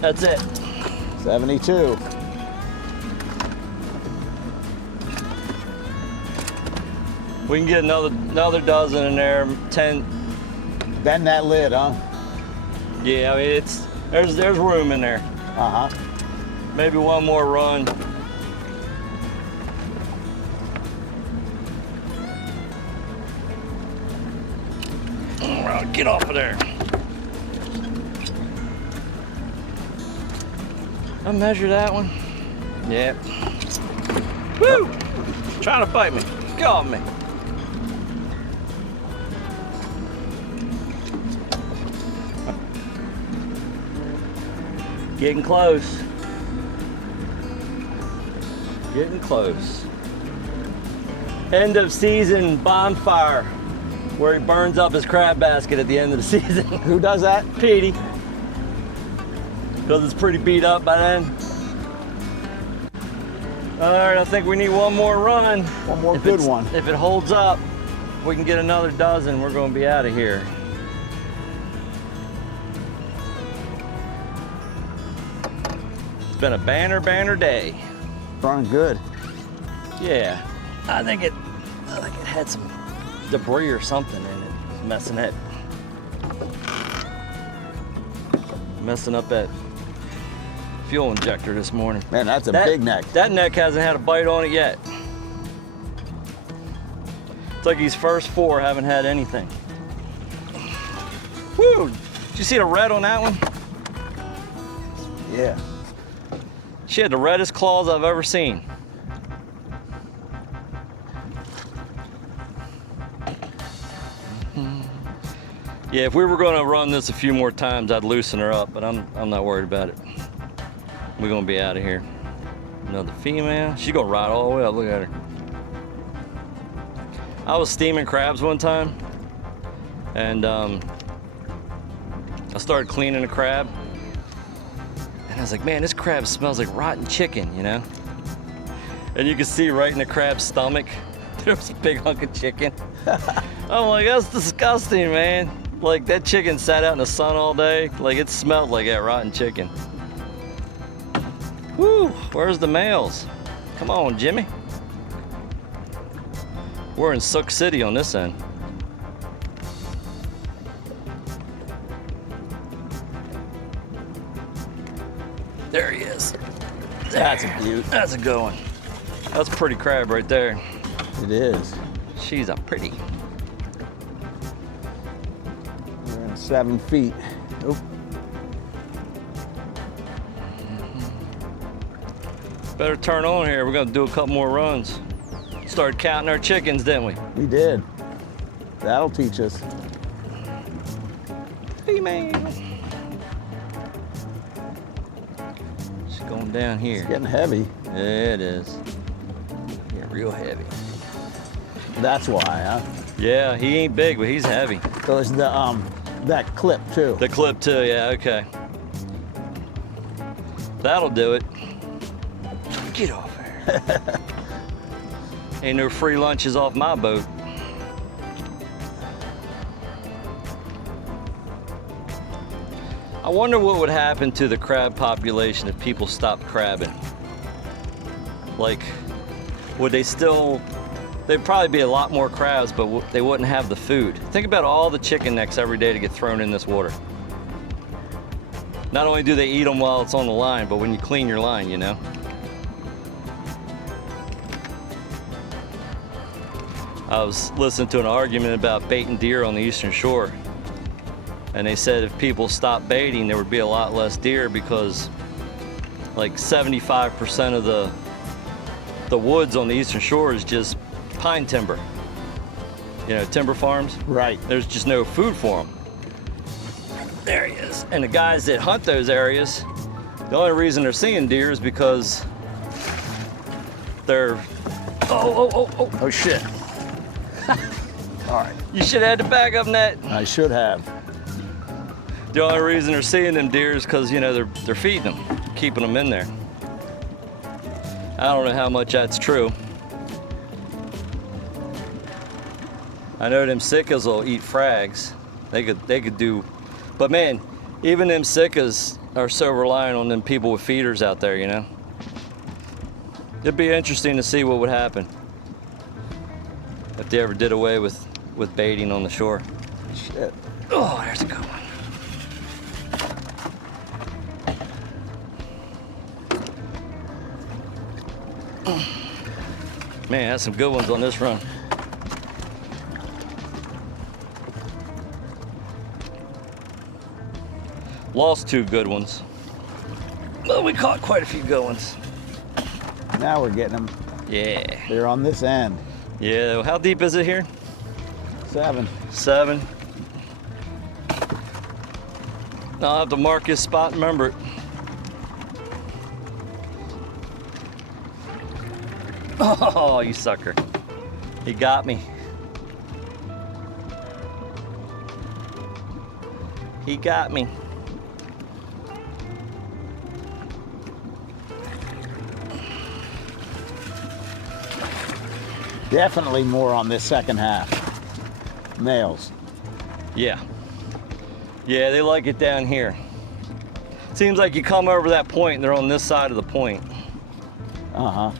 That's it. 72. We can get another dozen in there, 10. Bend that lid, huh? Yeah, I mean, there's room in there. Uh-huh. Maybe one more run. All right, get off of there. I measure that one. Yep. Woo! Trying to bite me. Get off me. Getting close. Getting close. End of season bonfire, where he burns up his crab basket at the end of the season. Who does that? Petey. Because it's pretty beat up by then. All right, I think we need one more run. One more good one. If it holds up, we can get another dozen. We're going to be out of here. It's been a banner day. Running good. Yeah, I think it had some debris or something in it. It's messing up that fuel injector this morning. Man, that's a big neck. That neck hasn't had a bite on it yet. It's like these first 4 haven't had anything. Woo! Did you see the red on that one? Yeah. She had the reddest claws I've ever seen. Yeah, if we were gonna run this a few more times, I'd loosen her up, but I'm not worried about it. We're gonna be out of here. Another female. She's gonna ride all the way up. Look at her. I was steaming crabs one time, and I started cleaning a crab, and I was like, man, this crab smells like rotten chicken, you know? And you can see right in the crab's stomach, there was a big hunk of chicken. I'm like, that's disgusting, man. Like, that chicken sat out in the sun all day. Like, it smelled like that rotten chicken. Woo, where's the males? Come on, Jimmy. We're in Sook City on this end. There he is. That's a beaut. That's a good one. That's a pretty crab right there. It is. She's a pretty. We're in 7 feet. Oop. Better turn on here. We're gonna do a couple more runs. Started counting our chickens, didn't we? We did. That'll teach us. Female. She's going down here. It's getting heavy. Yeah, it is. Yeah, real heavy. That's why, huh? Yeah, he ain't big, but he's heavy. So it's the that clip too. The clip too, yeah, okay. That'll do it. Get off there. Ain't no free lunches off my boat. I wonder what would happen to the crab population if people stopped crabbing. Like, would they still, there'd probably be a lot more crabs, but they wouldn't have the food. Think about all the chicken necks every day to get thrown in this water. Not only do they eat them while it's on the line, but when you clean your line, you know? I was listening to an argument about baiting deer on the Eastern Shore. And they said if people stopped baiting, there would be a lot less deer because like 75% of the woods on the Eastern Shore is just pine timber. You know, timber farms. Right. There's just no food for them. There he is. And the guys that hunt those areas, the only reason they're seeing deer is because they're, Oh shit. All right. You should have had the backup net. I should have. The only reason they're seeing them deer is because, you know, they're feeding them, keeping them in there. I don't know how much that's true. I know them sickas will eat frags. They could do, but man, even them sickas are so reliant on them people with feeders out there, you know. It'd be interesting to see what would happen if they ever did away with baiting on the shore. Shit. Oh, there's a good one. Man, that's some good ones on this run. Lost 2 good ones. Well, we caught quite a few good ones. Now we're getting them. Yeah. They're on this end. Yeah, how deep is it here? 7. 7. I'll have to mark this spot and remember it. Oh, you sucker. He got me. He got me. Definitely more on this second half. Males. Yeah. Yeah, they like it down here. Seems like you come over that point and they're on this side of the point. Uh-huh.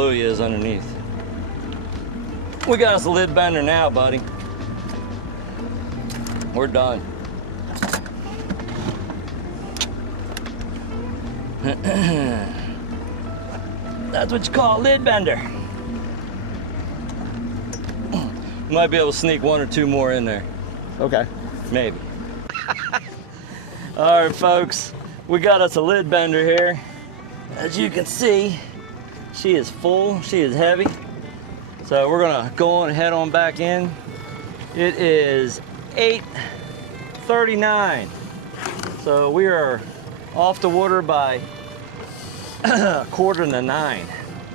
Oh, he is underneath. We got us a lid bender now, buddy. We're done. That's what you call a lid bender. Might be able to sneak one or two more in there. Okay. Maybe. All right, folks, we got us a lid bender here. As you can see, she is full, she is heavy. So we're gonna go on and head on back in. It is 8:39. So we are off the water by 8:45.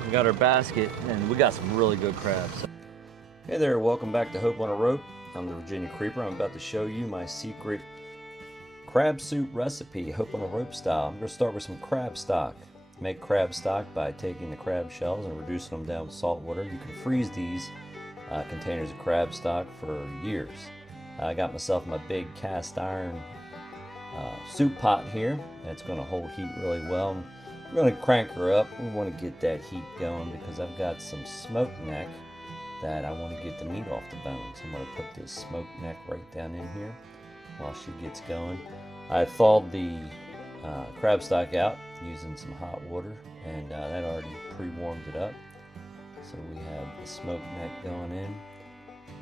We got our basket and we got some really good crabs. Hey there, welcome back to Hope on a Rope. I'm the Virginia Creeper. I'm about to show you my secret crab soup recipe, Hope on a Rope style. I'm going to start with some crab stock. Make crab stock by taking the crab shells and reducing them down with salt water. You can freeze these containers of crab stock for years. I got myself my big cast iron soup pot here. It's going to hold heat really well. We're going to crank her up. We want to get that heat going because I've got some smoked neck that I want to get the meat off the bone. So I'm going to put this smoked neck right down in here while she gets going. I thawed the crab stock out using some hot water, and that already pre-warmed it up. So we have the smoked neck going in,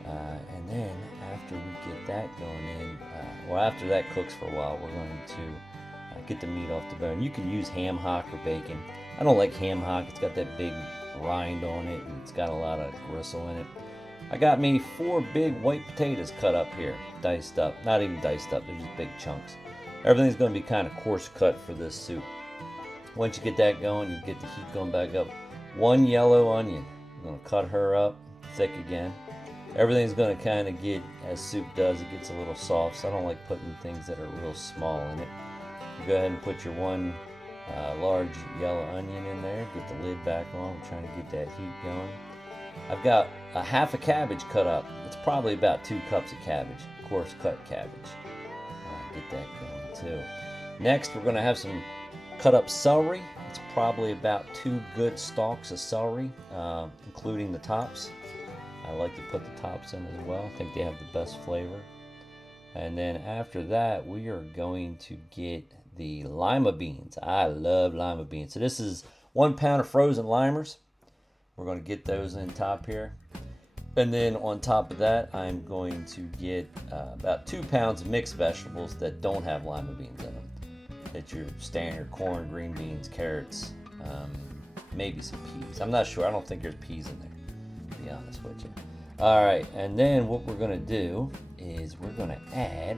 and then after we get that going in, well, after that cooks for a while, we're going to get the meat off the bone. You can use ham hock or bacon. I don't like ham hock. It's got that big rind on it, and it's got a lot of gristle in it. I got me 4 big white potatoes cut up here, diced up. Not even diced up, they're just big chunks. Everything's going to be kind of coarse cut for this soup. Once you get that going, you get the heat going back up. 1 yellow onion. I'm going to cut her up thick again. Everything's going to kind of get, as soup does, it gets a little soft, so I don't like putting things that are real small in it. You go ahead and put your 1 large yellow onion in there. Get the lid back on. I'm trying to get that heat going. I've got a half a cabbage cut up. It's probably about 2 cups of cabbage, coarse cut cabbage. Get that going too. Next, we're going to have some cut up celery. It's probably about 2 good stalks of celery, including the tops. I like to put the tops in as well. I think they have the best flavor. And then after that, we are going to get the lima beans. I love lima beans. So this is 1 pound of frozen limers. We're going to get those in top here. And then on top of that, I'm going to get about 2 pounds of mixed vegetables that don't have lima beans in them. That's your standard corn, green beans, carrots, maybe some peas. I'm not sure. I don't think there's peas in there, to be honest with you. All right, and then what we're going to do is we're going to add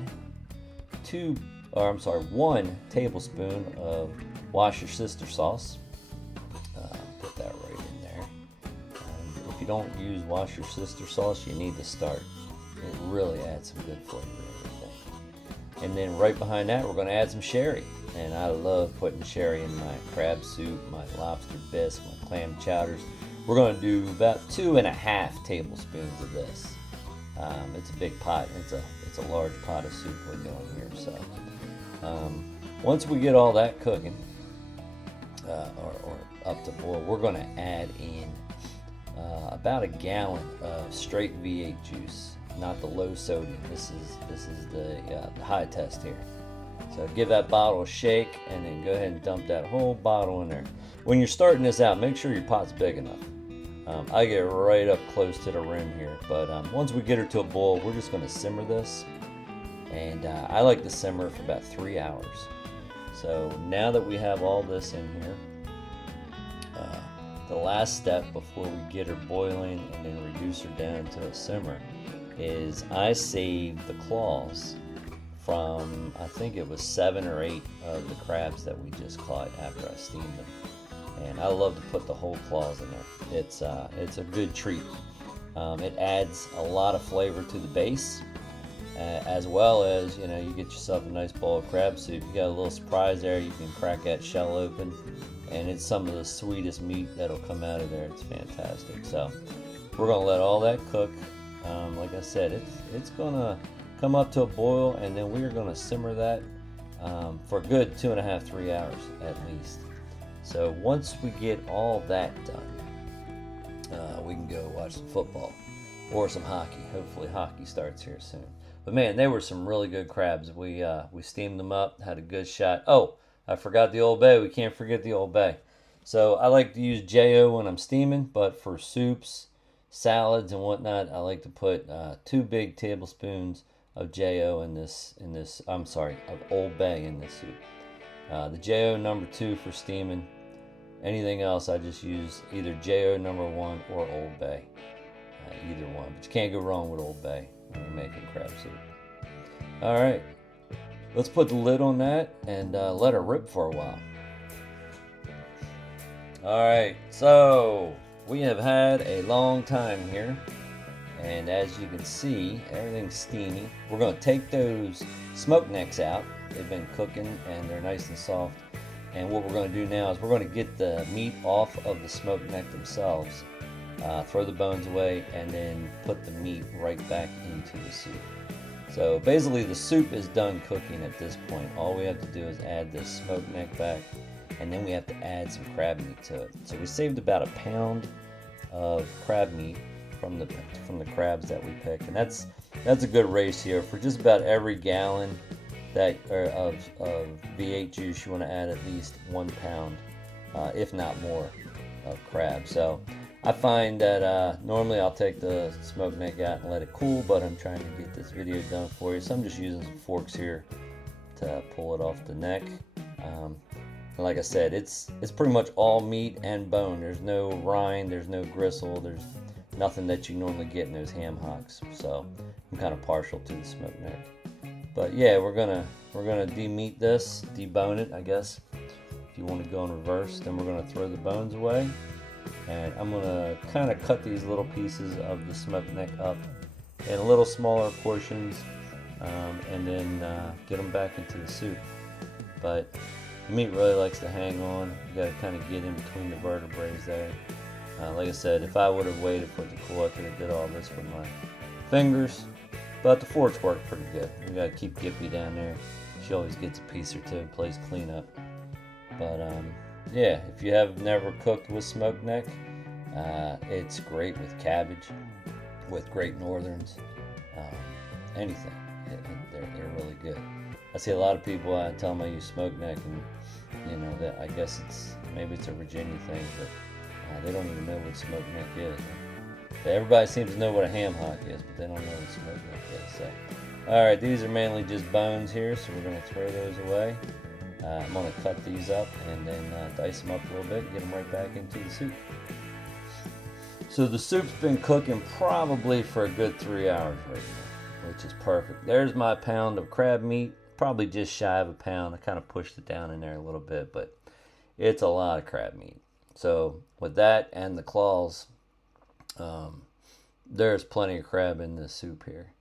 1 tablespoon of wash your sister sauce. Put that right in there. If you don't use wash your sister sauce, you need to start. It really adds some good flavor to everything. And then right behind that, we're going to add some sherry. And I love putting sherry in my crab soup, my lobster bisque, my clam chowders. We're going to do about 2.5 tablespoons of this. It's a big pot. It's a large pot of soup we're doing here. So once we get all that cooking, or up to boil, we're going to add in about 1 gallon of straight V8 juice, not the low sodium. This is the high test here. So give that bottle a shake, and then go ahead and dump that whole bottle in there. When you're starting this out, make sure your pot's big enough. I get right up close to the rim here, but once we get her to a boil, we're just going to simmer this. And I like to simmer for about 3 hours. So now that we have all this in here, the last step before we get her boiling and then reduce her down to a simmer is I save the claws from, I think it was 7 or 8 of the crabs that we just caught after I steamed them. And I love to put the whole claws in there. It's a good treat. It adds a lot of flavor to the base, as well as, you get yourself a nice bowl of crab soup. You got a little surprise there. You can crack that shell open, and it's some of the sweetest meat that'll come out of there. It's fantastic. So we're gonna let all that cook. Like I said, it's gonna come up to a boil, and then we are gonna simmer that for a good 2.5-3 hours at least. So once we get all that done, we can go watch some football or some hockey. Hopefully hockey starts here soon. But man, they were some really good crabs. We steamed them up, had a good shot. Oh, I forgot the Old Bay. We can't forget the Old Bay. So I like to use J.O. when I'm steaming, but for soups, salads, and whatnot, I like to put 2 big tablespoons of J.O. of Old Bay in this soup. The J.O. number 2 for steaming. Anything else, I just use either J.O. number 1 or Old Bay. Either one. But you can't go wrong with Old Bay when you're making crab soup. All right. Let's put the lid on that and let it rip for a while. All right. So we have had a long time here. And as you can see, everything's steamy. We're going to take those smoke necks out. They've been cooking and they're nice and soft. And what we're going to do now is we're going to get the meat off of the smoke neck themselves. Throw the bones away and then put the meat right back into the soup. So basically the soup is done cooking at this point. All we have to do is add this smoked neck back, and then we have to add some crab meat to it. So we saved about a pound of crab meat from the crabs that we picked, and that's a good ratio. For just about every gallon of V8 juice, you want to add at least 1 pound, if not more, of crab. So I find that normally I'll take the smoked neck out and let it cool, but I'm trying to get this video done for you, so I'm just using some forks here to pull it off the neck. Like I said, it's pretty much all meat and bone. There's no rind, there's no gristle, there's nothing that you normally get in those ham hocks. So I'm kind of partial to the smoked neck. But yeah, we're gonna de-meat this, debone it, I guess, if you want to go in reverse. Then we're gonna throw the bones away. And I'm going to kind of cut these little pieces of the smoked neck up in a little smaller portions, and then get them back into the soup. But the meat really likes to hang on. You got to kind of get in between the vertebrae there. Like I said, if I would have waited for it to cool, I could have did all this with my fingers. But the forks work pretty good. We got to keep Gippy down there. She always gets a piece or two and plays cleanup. But yeah, if you have never cooked with smoked neck, it's great with cabbage, with Great Northerns, anything. They're really good. I see a lot of people, I tell them I use smoked neck, and that I guess maybe it's a Virginia thing, but they don't even know what smoked neck is. But everybody seems to know what a ham hock is, but they don't know what smoked neck is. So, all right, these are mainly just bones here, so we're going to throw those away. I'm going to cut these up and then dice them up a little bit and get them right back into the soup. So the soup's been cooking probably for a good 3 hours right now, which is perfect. There's my pound of crab meat, probably just shy of a pound. I kind of pushed it down in there a little bit, but it's a lot of crab meat. So with that and the claws, there's plenty of crab in this soup here.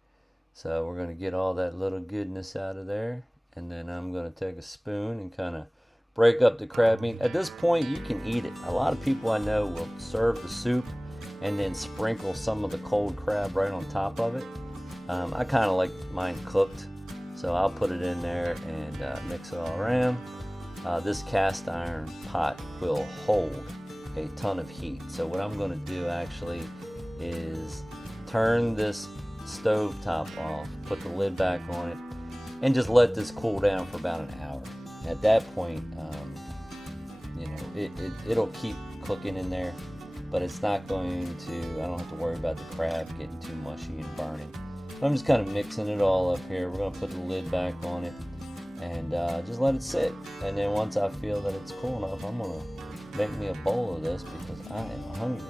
So we're going to get all that little goodness out of there. And then I'm going to take a spoon and kind of break up the crab meat. At this point, you can eat it. A lot of people I know will serve the soup and then sprinkle some of the cold crab right on top of it. I kind of like mine cooked, so I'll put it in there and mix it all around. This cast iron pot will hold a ton of heat. So what I'm going to do actually is turn this stove top off, put the lid back on it, and just let this cool down for about an hour. At that point, it'll keep cooking in there, but it's not going to, I don't have to worry about the crab getting too mushy and burning. So I'm just kind of mixing it all up here. We're going to put the lid back on it and just let it sit. And then once I feel that it's cool enough, I'm going to make me a bowl of this because I am hungry.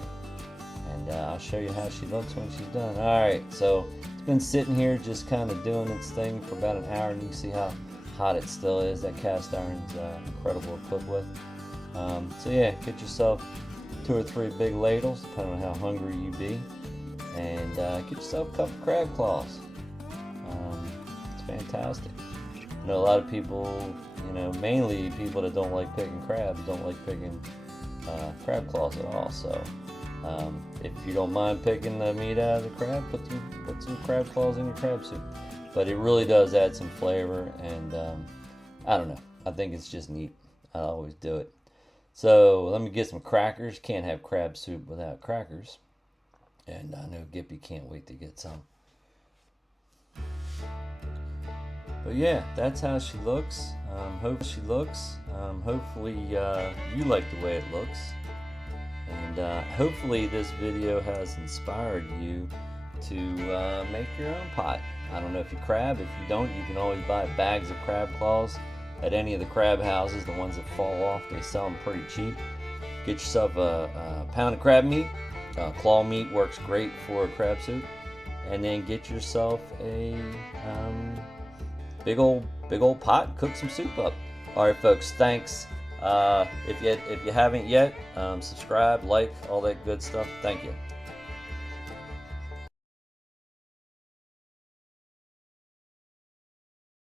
And I'll show you how she looks when she's done. All right, so it's been sitting here just kind of doing its thing for about an hour, and you can see how hot it still is. That cast iron's incredible to cook with. So yeah, get yourself 2 or 3 big ladles, depending on how hungry you be, and get yourself a couple crab claws. It's fantastic. I know a lot of people, mainly people that don't like picking crabs, don't like picking crab claws at all. So if you don't mind picking the meat out of the crab, put some crab claws in your crab soup. But it really does add some flavor, and I don't know. I think it's just neat. I always do it. So let me get some crackers. Can't have crab soup without crackers. And I know Gippy can't wait to get some. But yeah, that's how she looks. Hopefully you like the way it looks. And hopefully this video has inspired you to make your own pot. I don't know if you crab. If you don't, you can always buy bags of crab claws at any of the crab houses. The ones that fall off, they sell them pretty cheap. Get yourself a pound of crab meat. Claw meat works great for crab soup. And then get yourself a big old pot. Cook some soup up. All right, folks. Thanks. If you haven't yet, subscribe, like, all that good stuff. Thank you.